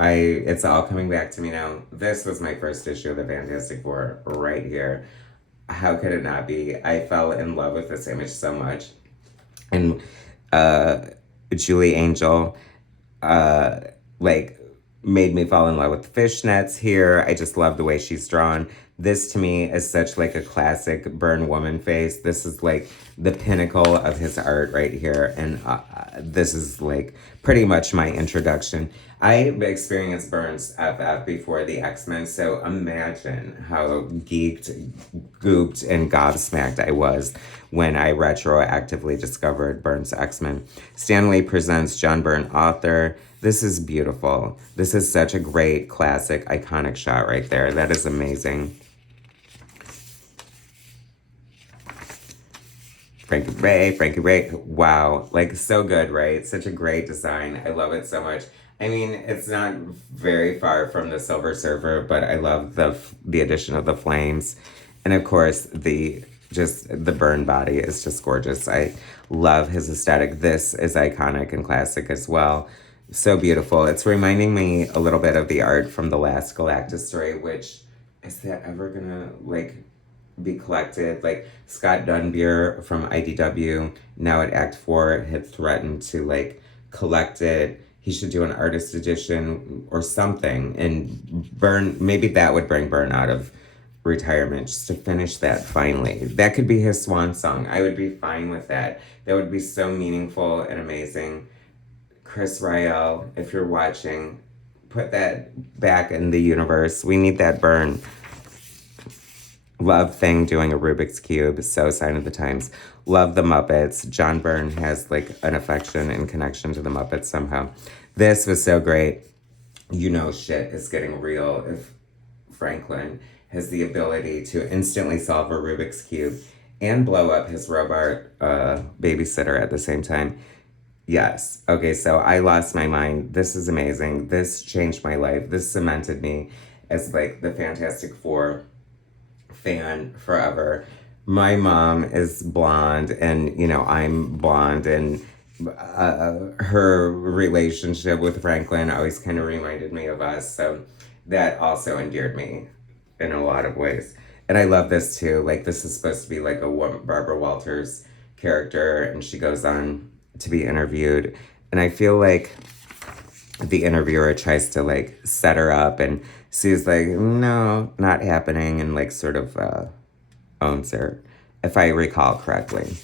it's all coming back to me now. This was my first issue of the Fantastic Four right here. How could it not be? I fell in love with this image so much. And Julie Angel, like, made me fall in love with the fishnets here. I just love the way she's drawn. This to me is such like a classic Byrne woman face. This is like the pinnacle of his art right here. And this is like pretty much my introduction. I experienced Byrne's FF before the X-Men, so imagine how geeked, gooped, and gobsmacked I was when I retroactively discovered Byrne's X-Men. Stan Lee presents John Byrne, author. This is beautiful. This is such a great, classic, iconic shot right there. That is amazing. Frankie Ray, wow, like so good, right? Such a great design. I love it so much. I mean, it's not very far from the Silver Surfer, but I love the addition of the flames. And of course, the Byrne body is just gorgeous. I love his aesthetic. This is iconic and classic as well. So beautiful. It's reminding me a little bit of the art from the last Galactus story, which, is that ever gonna, like, be collected? Like, Scott Dunbier from IDW, now at Act 4, had threatened to, like, collect it. He should do an artist edition or something. And Byrne, maybe that would bring Byrne out of retirement, just to finish that finally. That could be his swan song. I would be fine with that. That would be so meaningful and amazing. Chris Rael, if you're watching, put that back in the universe. We need that Byrne love thing doing a Rubik's Cube. So sign of the times. Love the Muppets. John Byrne has like an affection and connection to the Muppets somehow. This was so great. You know shit is getting real if Franklin has the ability to instantly solve a Rubik's Cube and blow up his robot babysitter at the same time. Yes. Okay, so I lost my mind. This is amazing. This changed my life. This cemented me as like the Fantastic Four fan forever. My mom is blonde and, you know, I'm blonde, and her relationship with Franklin always kind of reminded me of us. So that also endeared me in a lot of ways. And I love this too. Like, this is supposed to be like a Barbara Walters character, and she goes on to be interviewed. And I feel like the interviewer tries to like set her up, and she's like, no, not happening, and like sort of owns her, if I recall correctly.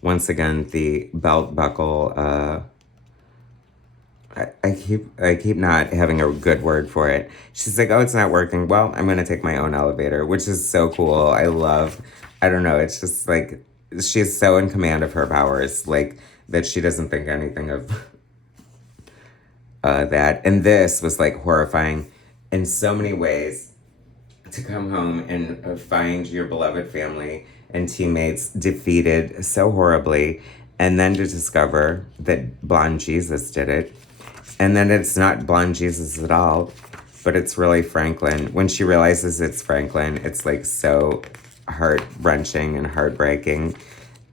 Once again, the belt buckle, I keep not having a good word for it. She's like, oh, it's not working. Well, I'm going to take my own elevator, which is so cool. I don't know. It's just like, she's so in command of her powers, like that she doesn't think anything of that. And this was like horrifying in so many ways, to come home and find your beloved family and teammates defeated so horribly, and then to discover that Blonde Jesus did it. And then it's not Blonde Jesus at all, but it's really Franklin. When she realizes it's Franklin, it's like so heart-wrenching and heartbreaking,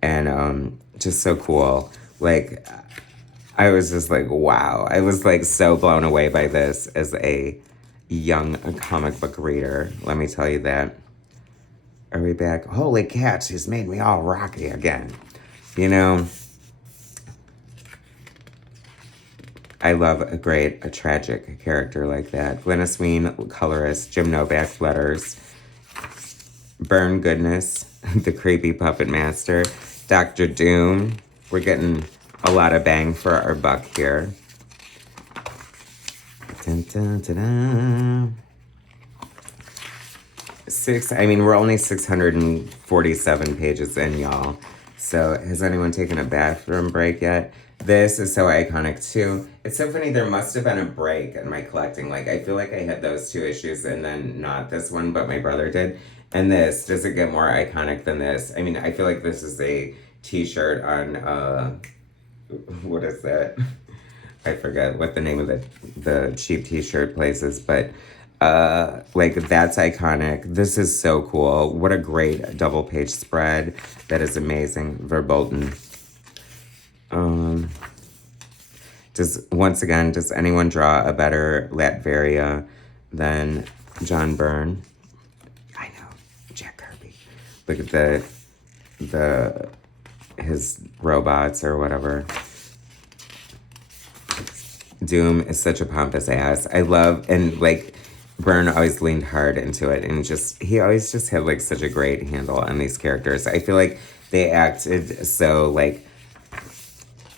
and just so cool. Like, I was just like, wow. I was like so blown away by this as a young comic book reader. Let me tell you that. Are we back? Holy cats, he's made me all rocky again. You know, I love a tragic character like that. Glynis Wein, colorist. Jim Novak, letters. Byrne Goodness, the creepy puppet master. Dr. Doom. We're getting a lot of bang for our buck here. Dun, dun, dun, dun. We're only 647 pages in, y'all. So has anyone taken a bathroom break yet? This is so iconic too. It's so funny, there must have been a break in my collecting. Like, I feel like I had those two issues and then not this one, but my brother did. And this, does it get more iconic than this? I mean, I feel like this is a t-shirt on, what is that? I forget what the name of the cheap t-shirt place is, but like, that's iconic. This is so cool. What a great double page spread. That is amazing. Verboten. Does anyone draw a better Latveria than John Byrne? I know, Jack Kirby. Look at his robots or whatever. Doom is such a pompous ass. I love, and like, Byrne always leaned hard into it, and he always just had like such a great handle on these characters. I feel like they acted so like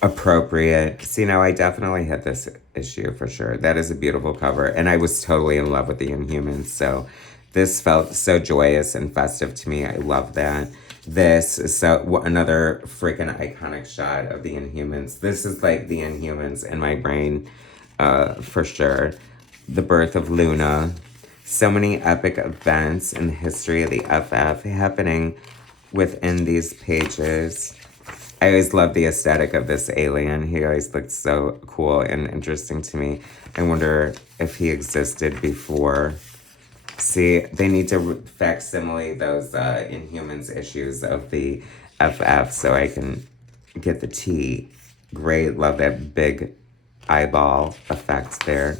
appropriate. See, now I definitely had this issue for sure. That is a beautiful cover, and I was totally in love with the Inhumans, so this felt so joyous and festive to me. I love that. This is so another freaking iconic shot of the Inhumans. This is like the Inhumans in my brain, for sure. The birth of Luna. So many epic events in the history of the FF happening within these pages. I always loved the aesthetic of this alien. He always looked so cool and interesting to me. I wonder if he existed before. See, they need to facsimile those Inhumans issues of the FF so I can get the T. Great, love that big eyeball effect there.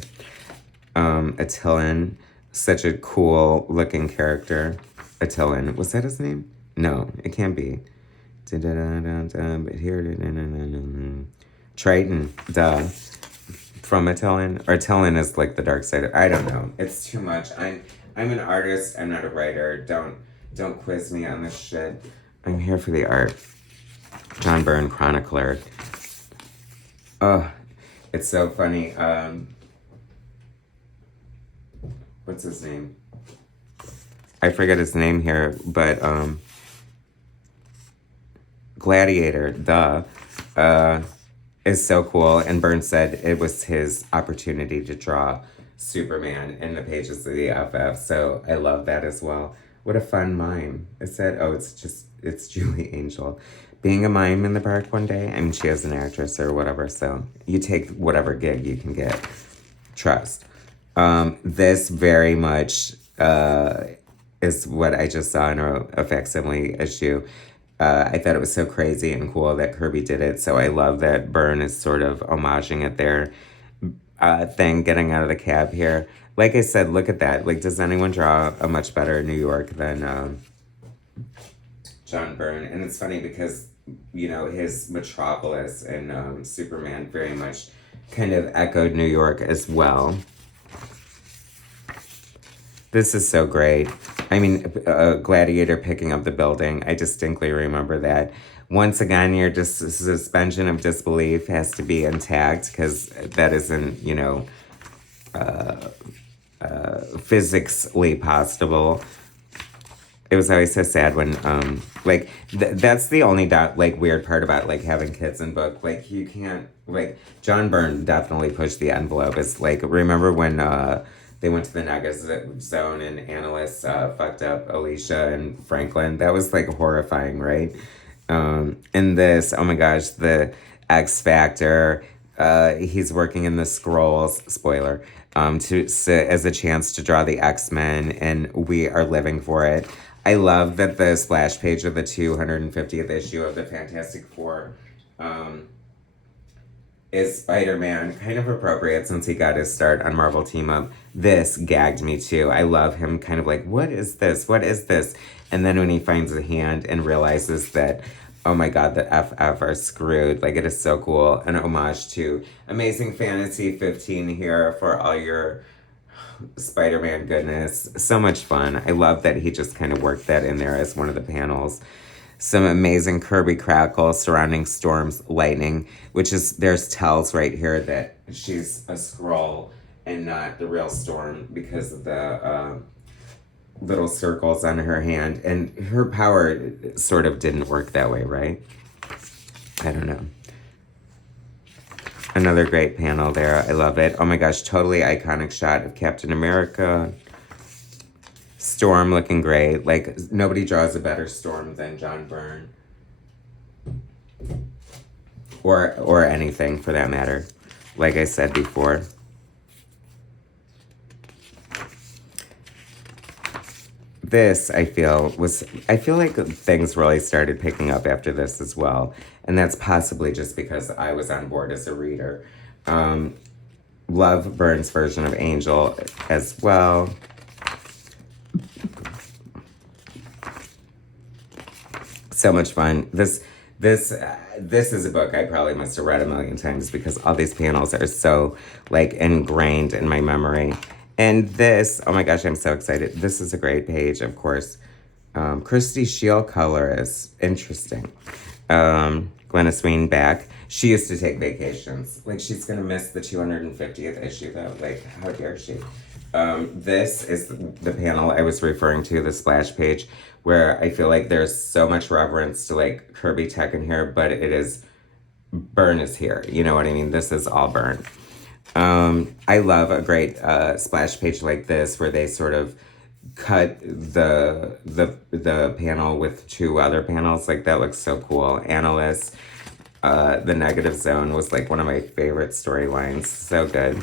Attilan, such a cool looking character. Attilan, was that his name? No, it can't be. But here, Triton, duh. From Attilan, or Attilan is like the dark side. I don't know. It's too much. I'm an artist. I'm not a writer. Don't quiz me on this shit. I'm here for the art. John Byrne, chronicler. Oh, it's so funny. what's his name? I forget his name here, but Gladiator, is so cool. And Burns said it was his opportunity to draw Superman in the pages of the FF. So I love that as well. What a fun mime. It said, oh, it's Julie Angel. Being a mime in the park one day. I mean, she is an actress or whatever. So you take whatever gig you can get. Trust. This very much is what I just saw in a facsimile issue. I thought it was so crazy and cool that Kirby did it. So I love that Byrne is sort of homaging it their thing, getting out of the cab here. Like I said, look at that. Like, does anyone draw a much better New York than John Byrne? And it's funny because, you know, his Metropolis and Superman very much kind of echoed New York as well. This is so great. I mean, Gladiator picking up the building. I distinctly remember that. Once again, your suspension of disbelief has to be intact because that isn't, you know, physically possible. It was always so sad when, like, that's the only, weird part about, like, having kids in book. Like, you can't, like, John Byrne definitely pushed the envelope. It's like, remember when, they went to the Nugget Zone and Analysts fucked up Alicia and Franklin. That was like horrifying, right? In this, oh my gosh, the X Factor. He's working in the Scrolls, spoiler, as a chance to draw the X-Men, and we are living for it. I love that the splash page of the 250th issue of the Fantastic Four is Spider-Man, kind of appropriate since he got his start on Marvel Team Up. This gagged me too. I love him kind of like, what is this? What is this? And then when he finds a hand and realizes that, oh my God, the FF are screwed. Like, it is so cool. An homage to Amazing Fantasy 15 here for all your Spider-Man goodness. So much fun. I love that he just kind of worked that in there as one of the panels. Some amazing Kirby crackle surrounding Storm's lightning, which is, there's tells right here that she's a Skrull and not the real Storm because of the little circles on her hand. And her power sort of didn't work that way, right? I don't know. Another great panel there. I love it. Oh my gosh, totally iconic shot of Captain America. Storm looking great. Like, nobody draws a better Storm than John Byrne. Or anything, for that matter. Like I said before. This, I feel like things really started picking up after this as well. And that's possibly just because I was on board as a reader. Love Byrne's version of Angel as well. So much fun. This is a book I probably must have read a million times because all these panels are so, like, ingrained in my memory. And this, oh my gosh, I'm so excited. This is a great page, of course. Christy Shield color is interesting. Glenna Sween back. She used to take vacations. Like, she's gonna miss the 250th issue though. Like, how dare she? This is the panel I was referring to, the splash page, where I feel like there's so much reverence to, like, Kirby Tech in here, but it is, Byrne is here. You know what I mean? This is all Byrne. I love a great splash page like this where they sort of cut the panel with two other panels. Like, that looks so cool. Analysts, the Negative Zone was like one of my favorite storylines. So good.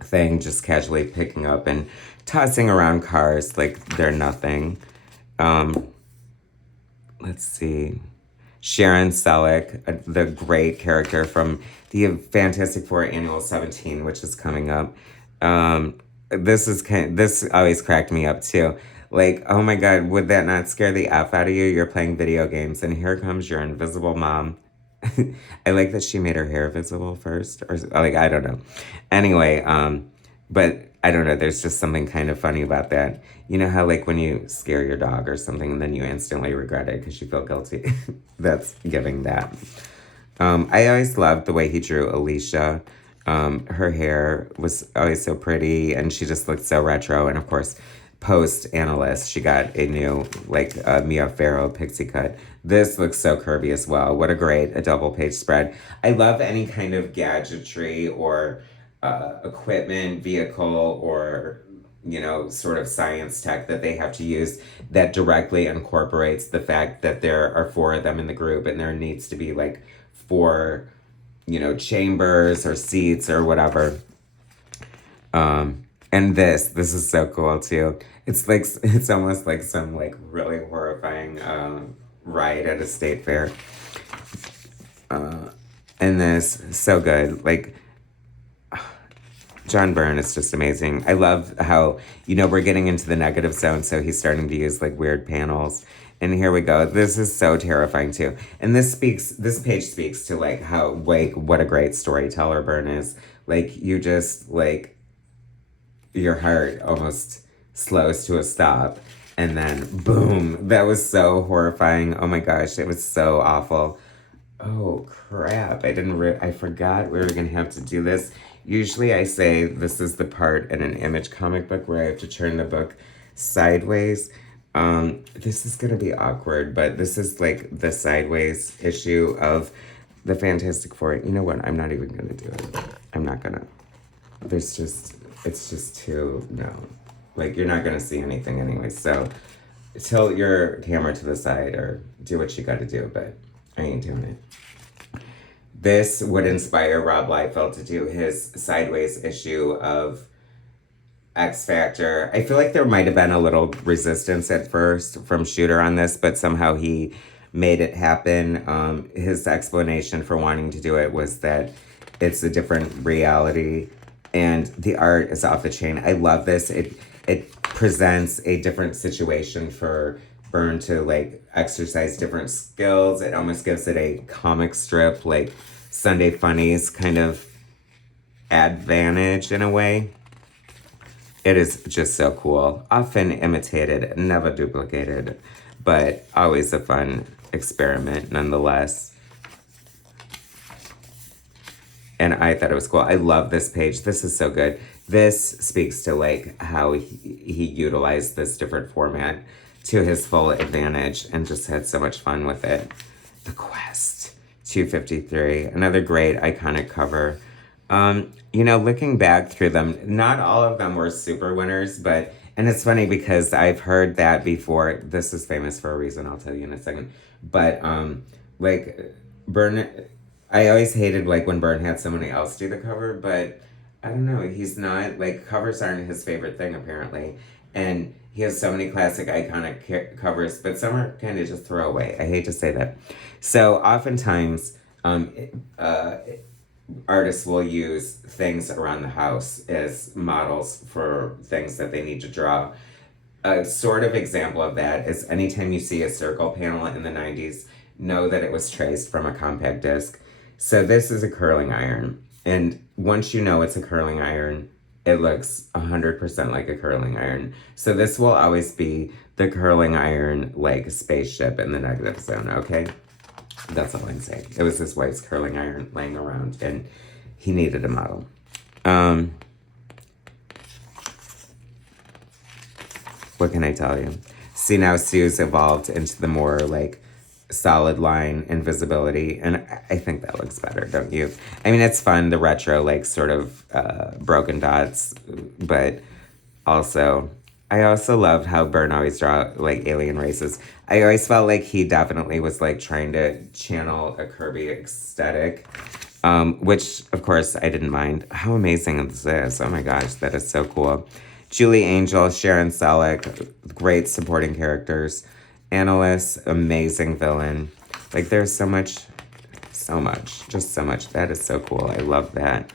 Thing just casually picking up and tossing around cars like they're nothing. Let's see. Sharon Selleck, the great character from the Fantastic Four Annual 17, which is coming up. This always cracked me up too. Like, oh my God, would that not scare the F out of you? You're playing video games and here comes your invisible mom. I like that she made her hair visible first, or like, I don't know. Anyway, but I don't know, there's just something kind of funny about that. You know how, like, when you scare your dog or something and then you instantly regret it because you feel guilty? That's giving that. I always loved the way he drew Alicia. Her hair was always so pretty, and she just looked so retro. And of course, post Analyst, she got a new, like, Mia Farrow pixie cut. This looks so curvy as well. What a great, a double page spread. I love any kind of gadgetry or equipment, vehicle, or, you know, sort of science tech that they have to use that directly incorporates the fact that there are 4 of them in the group, and there needs to be like 4, you know, chambers or seats or whatever. And this is so cool too. It's like, it's almost like some like really horrifying ride at a state fair. And this, so good. Like, John Byrne is just amazing. I love how, you know, we're getting into the negative zone, so he's starting to use like weird panels. And here we go. This is so terrifying too. And this page speaks to like how, like, what a great storyteller Byrne is. Like, you just, like, your heart almost slows to a stop. And then, boom, that was so horrifying. Oh my gosh, it was so awful. Oh crap, I forgot we were gonna have to do this. Usually I say this is the part in an Image comic book where I have to turn the book sideways. This is gonna be awkward, but this is like the sideways issue of the Fantastic Four. You know what, I'm not even gonna do it. I'm not gonna. It's just too, no. Like, you're not gonna see anything anyway, so tilt your camera to the side or do what you gotta do, but I ain't doing it. This would inspire Rob Liefeld to do his sideways issue of X Factor. I feel like there might have been a little resistance at first from Shooter on this, but somehow he made it happen. His explanation for wanting to do it was that it's a different reality, and the art is off the chain. I love this. It presents a different situation for Byrne to like exercise different skills. It almost gives it a comic strip, like Sunday Funnies kind of advantage in a way. It is just so cool. Often imitated, never duplicated, but always a fun experiment nonetheless. And I thought it was cool. I love this page. This is so good. This speaks to like how he utilized this different format to his full advantage and just had so much fun with it. The Quest 253, another great iconic cover. You know, looking back through them, not all of them were super winners, but, and it's funny because I've heard that before. This is famous for a reason, I'll tell you in a second. But like Byrne, I always hated like when Byrne had somebody else do the cover, but I don't know, he's not, like, covers aren't his favorite thing apparently. And he has so many classic iconic covers, but some are kind of just throwaway. I hate to say that. So oftentimes, artists will use things around the house as models for things that they need to draw. A sort of example of that is anytime you see a circle panel in the 90s, know that it was traced from a compact disc. So this is a curling iron. And once you know it's a curling iron, it looks 100% like a curling iron. So this will always be the curling iron, like, spaceship in the negative zone, okay? That's all I'm saying. It was his wife's curling iron laying around, and he needed a model. What can I tell you? See, now Sue's evolved into the more, like, solid line invisibility, and I think that looks better, don't you? I mean, it's fun, the retro, like, sort of broken dots, but also, I also loved how Byrne always draw, like, alien races. I always felt like he definitely was, like, trying to channel a Kirby aesthetic, which, of course, I didn't mind. How amazing this is. Oh my gosh, that is so cool. Julie Angel, Sharon Selleck, great supporting characters. Analyst, amazing villain. Like, there's so much, just so much. That is so cool. I love that.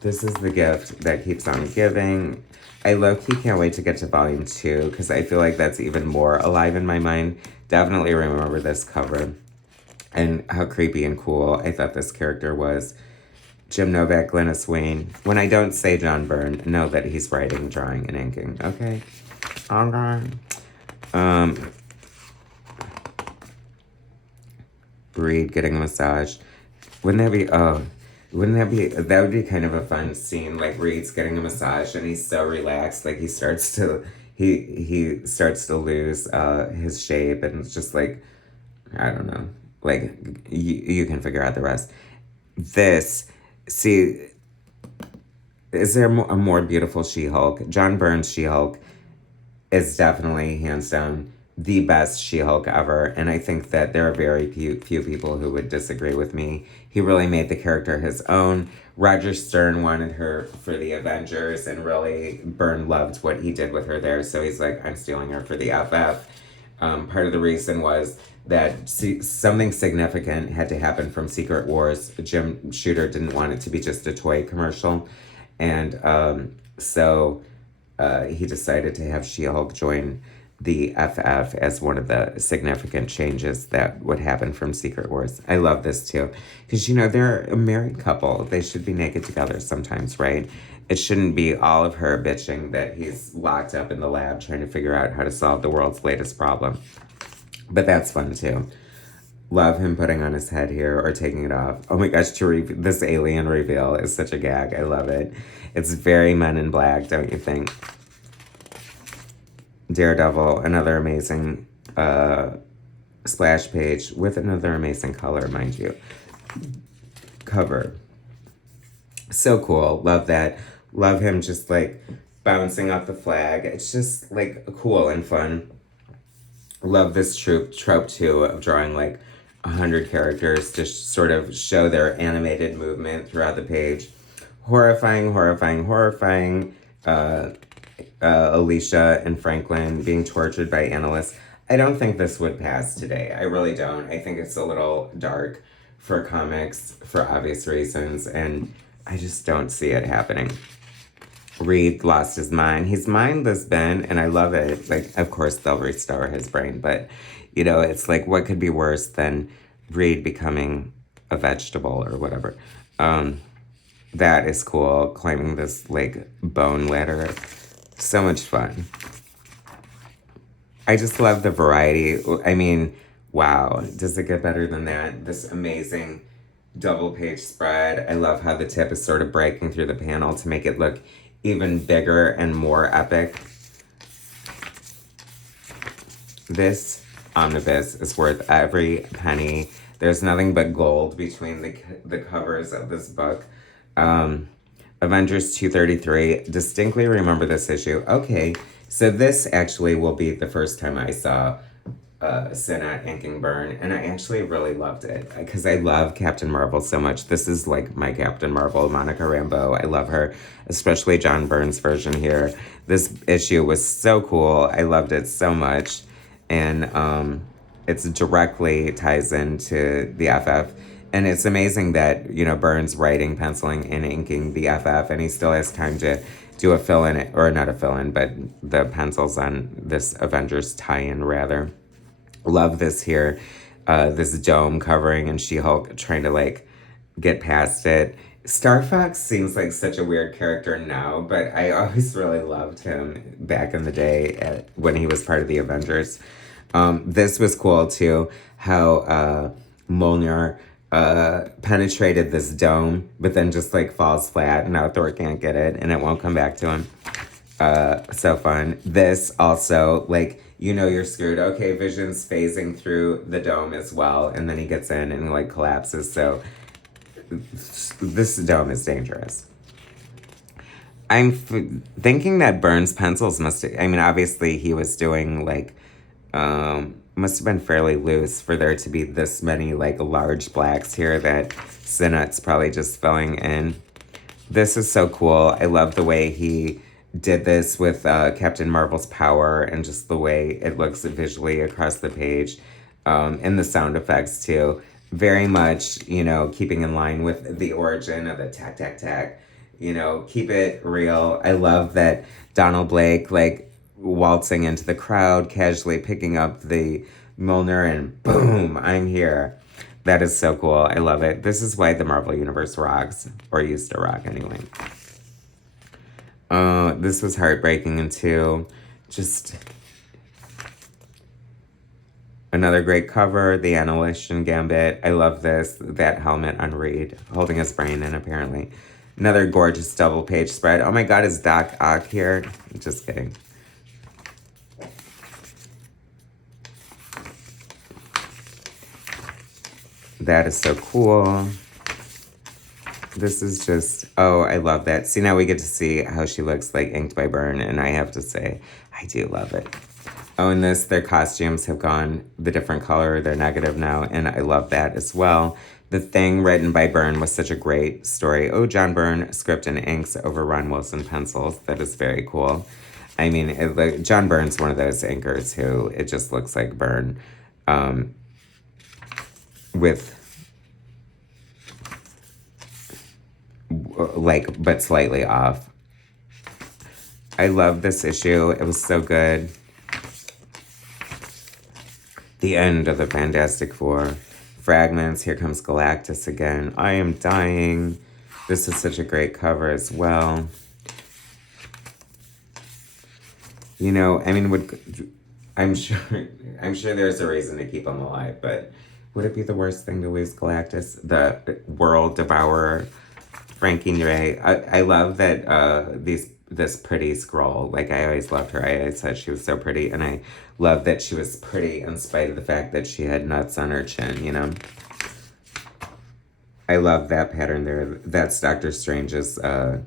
This is the gift that keeps on giving. I low-key can't wait to get to volume 2 because I feel like that's even more alive in my mind. Definitely remember this cover and how creepy and cool I thought this character was. Jim Novak, Glynis Wayne. When I don't say John Byrne, know that he's writing, drawing, and inking. Okay? Okay. Breed getting a massage. Wouldn't that be, oh. that would be kind of a fun scene, like Reed's getting a massage and he's so relaxed, like he starts to lose his shape, and it's just like, I don't know, like you can figure out the rest. This, see, is there a more beautiful She-Hulk? John Byrne's She-Hulk is definitely, hands down, the best She-Hulk ever, and I think that there are very few people who would disagree with me. He really made the character his own. Roger Stern wanted her for the Avengers, and really, Byrne loved what he did with her there, so he's like, I'm stealing her for the FF. Part of the reason was that something significant had to happen from Secret Wars. Jim Shooter didn't want it to be just a toy commercial, and so he decided to have She-Hulk join the FF as one of the significant changes that would happen from Secret Wars. I love this too, because they're a married couple. They should be naked together sometimes, right? It shouldn't be all of her bitching that he's locked up in the lab trying to figure out how to solve the world's latest problem. But that's fun too. Love him putting on his head here or taking it off. Oh my gosh, this alien reveal is such a gag. I love it. It's very Men in Black, don't you think? Daredevil, another amazing splash page with another amazing color, mind you. Cover. So cool. Love that. Love him just like bouncing off the flag. It's just like cool and fun. Love this trope too of drawing like 100 characters to sort of show their animated movement throughout the page. Horrifying, horrifying, horrifying. Alicia and Franklin being tortured by analysts. I don't think this would pass today. I really don't. I think it's a little dark for comics for obvious reasons, and I just don't see it happening. Reed lost his mind. He's mindless, Ben, and I love it. Like, of course, they'll restore his brain, but, it's like, what could be worse than Reed becoming a vegetable or whatever? That is cool, climbing this, like, bone ladder. So much fun. I just love the variety. I mean, wow, does it get better than that? This amazing double page spread. I love how the tip is sort of breaking through the panel to make it look even bigger and more epic. This omnibus is worth every penny. There's nothing but gold between the covers of this book. Avengers 233. Distinctly remember this issue. Okay, so this actually will be the first time I saw Sinnott inking Byrne, and I actually really loved it because I love Captain Marvel so much. This is like my Captain Marvel, Monica Rambeau. I love her, especially John Byrne's version here. This issue was so cool. I loved it so much, and it's directly ties into the FF. And it's amazing that, Byrne's writing, penciling, and inking the FF, and he still has time to do a fill-in, or not a fill-in, but the pencils on this Avengers tie-in, rather. Love this here, this dome covering, and She-Hulk trying to, like, get past it. Star Fox seems like such a weird character now, but I always really loved him back in the day when he was part of the Avengers. This was cool, too, how Mjolnir penetrated this dome, but then just like falls flat, and now Thor can't get it, and it won't come back to him. So fun. This also, like, you're screwed. Okay, Vision's phasing through the dome as well, and then he gets in and like collapses. So this dome is dangerous. I'm thinking that Byrne's pencils obviously he was doing like, must have been fairly loose for there to be this many like large blacks here that Sinnott's probably just filling in. This is so cool. I love the way he did this with Captain Marvel's power and just the way it looks visually across the page. And the sound effects too. Very much, keeping in line with the origin of the tack, tack, tack. Keep it real. I love that Donald Blake, like, waltzing into the crowd, casually picking up the Mjolnir, and boom, I'm here. That is so cool. I love it. This is why the Marvel Universe rocks, or used to rock anyway. This was heartbreaking, and too, just Another great cover, the Annihilation Gambit. I love this. That helmet on Reed, holding his brain in, apparently. Another gorgeous double page spread. Oh my god, is Doc Ock here? Just kidding. That is so cool. This is just, oh, I love that. See, now we get to see how she looks like inked by Byrne, and I have to say, I do love it. Oh, and this, their costumes have gone the different color. They're negative now, and I love that as well. The Thing, written by Byrne, was such a great story. Oh, John Byrne, script and inks over Ron Wilson pencils. That is very cool. I mean, John Byrne's one of those inkers who, it just looks like Byrne. But slightly off. I love this issue. It was so good. The end of the Fantastic Four. Fragments. Here comes Galactus again. I am dying. This is such a great cover as well. You know, I mean, I'm sure there's a reason to keep him alive, but would it be the worst thing to lose Galactus, the world devourer, Frankie Ray? I love that this pretty scroll. Like, I always loved her. I always thought she was so pretty, and I love that she was pretty in spite of the fact that she had nuts on her chin, you know? I love that pattern there. That's Doctor Strange's, the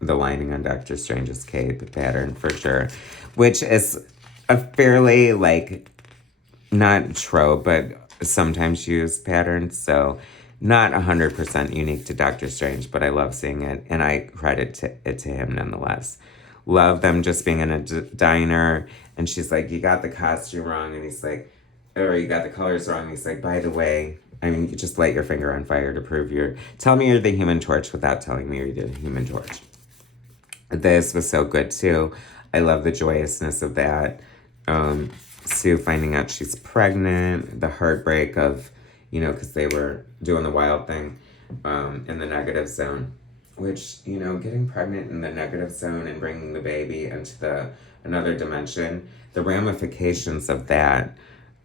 lining on Doctor Strange's cape pattern, for sure. Which is a fairly, like, not trope, but sometimes used pattern, so not 100% unique to Doctor Strange, but I love seeing it, and I credit it to him nonetheless. Love them just being in a diner, and she's like, you got the costume wrong, and he's like, or you got the colors wrong, and he's like, by the way, I mean, you just light your finger on fire to prove tell me you're the Human Torch without telling me you're the Human Torch. This was so good, too. I love the joyousness of that. Sue finding out she's pregnant, the heartbreak of, you know, because they were doing the wild thing in the negative zone. Which, you know, getting pregnant in the negative zone and bringing the baby into another dimension, the ramifications of that.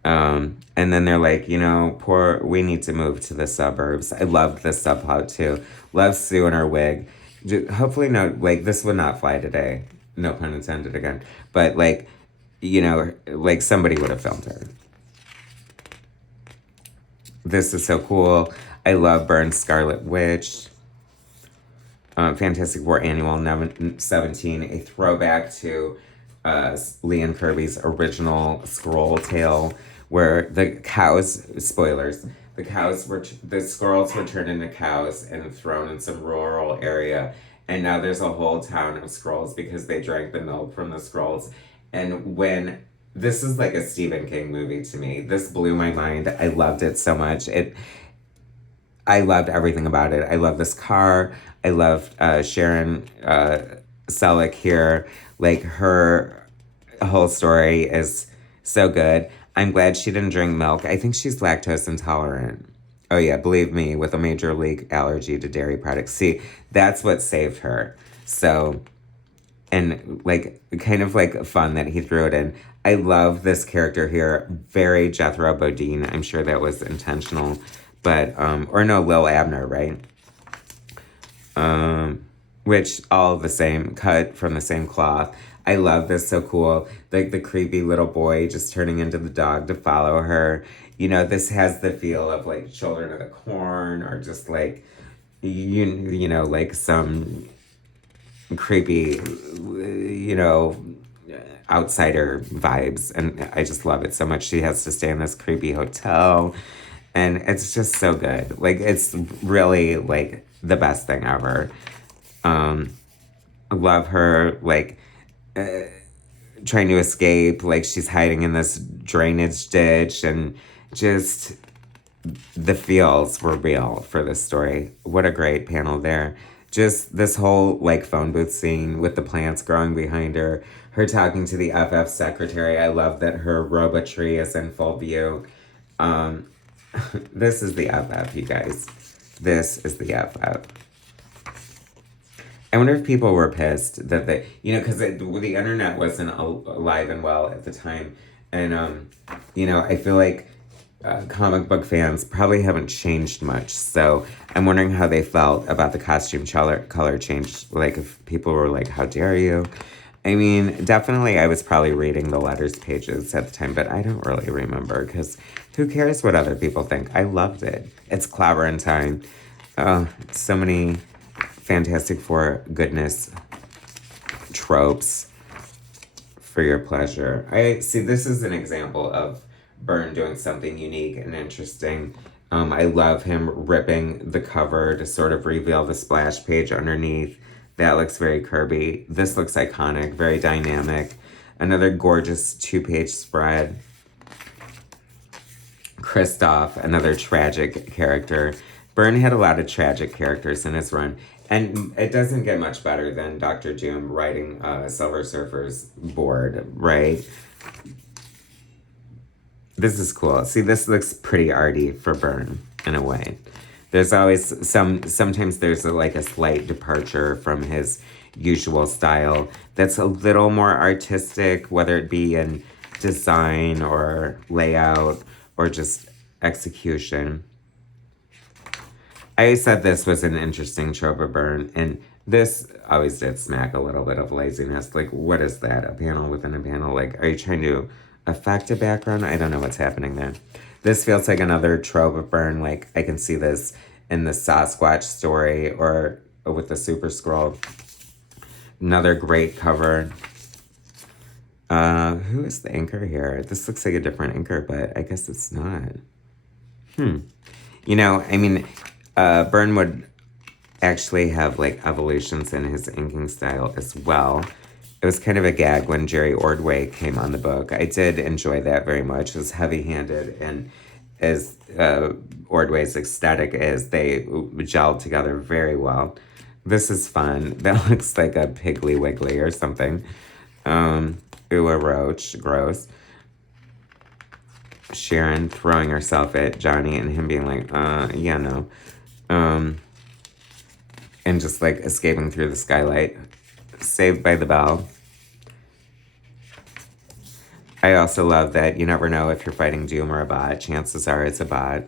And then they're like, you know, we need to move to the suburbs. I loved this subplot, too. Love Sue and her wig. Hopefully, no, like, this would not fly today. No pun intended again. But, like, you know, like, somebody would have filmed her. This is so cool. I love Byrne's Scarlet Witch. Fantastic Four Annual 17, a throwback to Lee and Kirby's original scroll tale, where the cows, spoilers, the squirrels were turned into cows and thrown in some rural area, and now there's a whole town of squirrels because they drank the milk from the squirrels. And this is like a Stephen King movie to me. This blew my mind. I loved it so much. I loved everything about it. I love this car. I loved Sharon Selleck here. Like, her whole story is so good. I'm glad she didn't drink milk. I think she's lactose intolerant. Oh yeah, believe me, with a major league allergy to dairy products. See, that's what saved her. So, and like, kind of like fun that he threw it in. I love this character here. Very Jethro Bodine. I'm sure that was intentional. But, or no, Lil Abner, right? Which, all the same, cut from the same cloth. I love this, so cool. Like, the creepy little boy just turning into the dog to follow her. You know, this has the feel of, like, Children of the Corn, or just, like, you know, like, some creepy, you know, outsider vibes. And I just love it so much. She has to stay in this creepy hotel. And it's just so good. Like, it's really, like, the best thing ever. Love her, like, trying to escape. Like, she's hiding in this drainage ditch. And just, the feels were real for this story. What a great panel there. Just this whole, like, phone booth scene with the plants growing behind her. Her talking to the FF secretary. I love that her robotry is in full view. This is the FF, you guys. This is the FF. I wonder if people were pissed that they, you know, because the internet wasn't alive and well at the time. And you know, I feel like comic book fans probably haven't changed much. So I'm wondering how they felt about the costume color change. Like, if people were like, how dare you? I mean, definitely I was probably reading the letters pages at the time, but I don't really remember because who cares what other people think? I loved it. It's clobbering time. So many Fantastic Four goodness tropes for your pleasure. I see this is an example of Byrne doing something unique and interesting. I love him ripping the cover to sort of reveal the splash page underneath. That looks very Kirby. This looks iconic, very dynamic. Another gorgeous 2-page spread. Kristoff, another tragic character. Byrne had a lot of tragic characters in his run. And it doesn't get much better than Dr. Doom writing Silver Surfer's board, right? This is cool. See, this looks pretty arty for Byrne in a way. There's always sometimes there's like a slight departure from his usual style that's a little more artistic, whether it be in design or layout or just execution. I said this was an interesting trope of Byrne, and this always did smack a little bit of laziness. Like, what is that? A panel within a panel? Like, are you trying to affect a background? I don't know what's happening there. This feels like another trope of Byrne. Like, I can see this in the Sasquatch story or with the Super Scroll. Another great cover. Who is the inker here? This looks like a different inker, but I guess it's not. You know, I mean, Byrne would actually have like evolutions in his inking style as well. It was kind of a gag when Jerry Ordway came on the book. I did enjoy that very much. It was heavy-handed, and as Ordway's aesthetic is, they gelled together very well. This is fun. That looks like a Piggly Wiggly or something. Ooh, a roach. Gross. Sharon throwing herself at Johnny and him being like, yeah, no. And just like escaping through the skylight. Saved by the Bell. I also love that you never know if you're fighting Doom or a bot. Chances are it's a bot.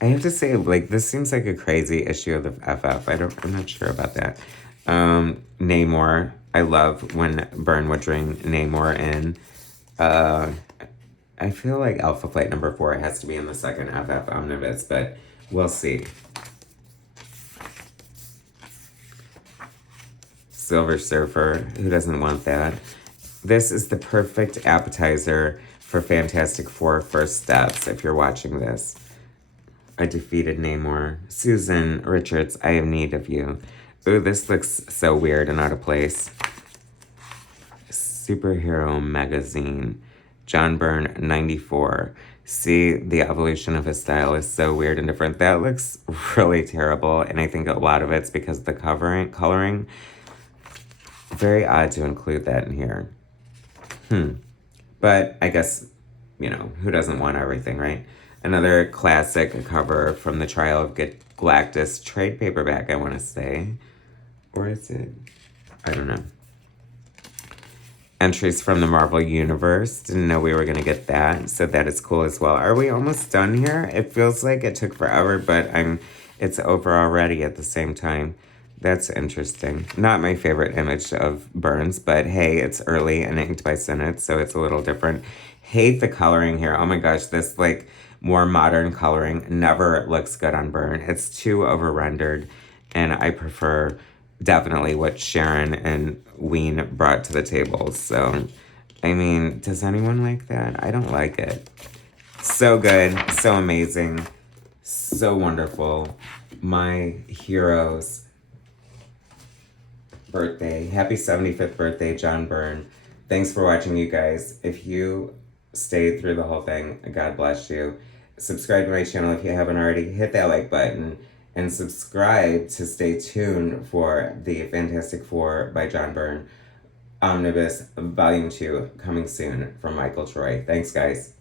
I have to say, like, this seems like a crazy issue of the FF. I'm not sure about that. Namor. I love when Byrne would bring Namor in. I feel like Alpha Flight number 4 has to be in the second FF Omnibus, but we'll see. Silver Surfer, who doesn't want that? This is the perfect appetizer for Fantastic Four First Steps, if you're watching this. I defeated Namor. Susan Richards, I have need of you. Ooh, this looks so weird and out of place. Superhero Magazine. John Byrne, 94. See, the evolution of his style is so weird and different. That looks really terrible, and I think a lot of it's because the coloring. Very odd to include that in here. But I guess, you know, who doesn't want everything, right? Another classic cover from the Trial of Galactus trade paperback, I want to say. Or is it? I don't know. Entries from the Marvel Universe. Didn't know we were going to get that. So that is cool as well. Are we almost done here? It feels like it took forever, but it's over already at the same time. That's interesting. Not my favorite image of Byrne's, but hey, it's early and inked by Sinnott, so it's a little different. Hate the coloring here. Oh my gosh, this like more modern coloring never looks good on Byrne. It's too over-rendered, and I prefer definitely what Sharon and Ween brought to the table. So, I mean, does anyone like that? I don't like it. So good, so amazing, so wonderful. My heroes. Birthday. Happy 75th birthday, John Byrne. Thanks for watching, you guys. If you stayed through the whole thing, God bless you. Subscribe to my channel if you haven't already. Hit that like button and subscribe to stay tuned for the Fantastic Four by John Byrne Omnibus Volume 2 coming soon from Michael Troy. Thanks, guys.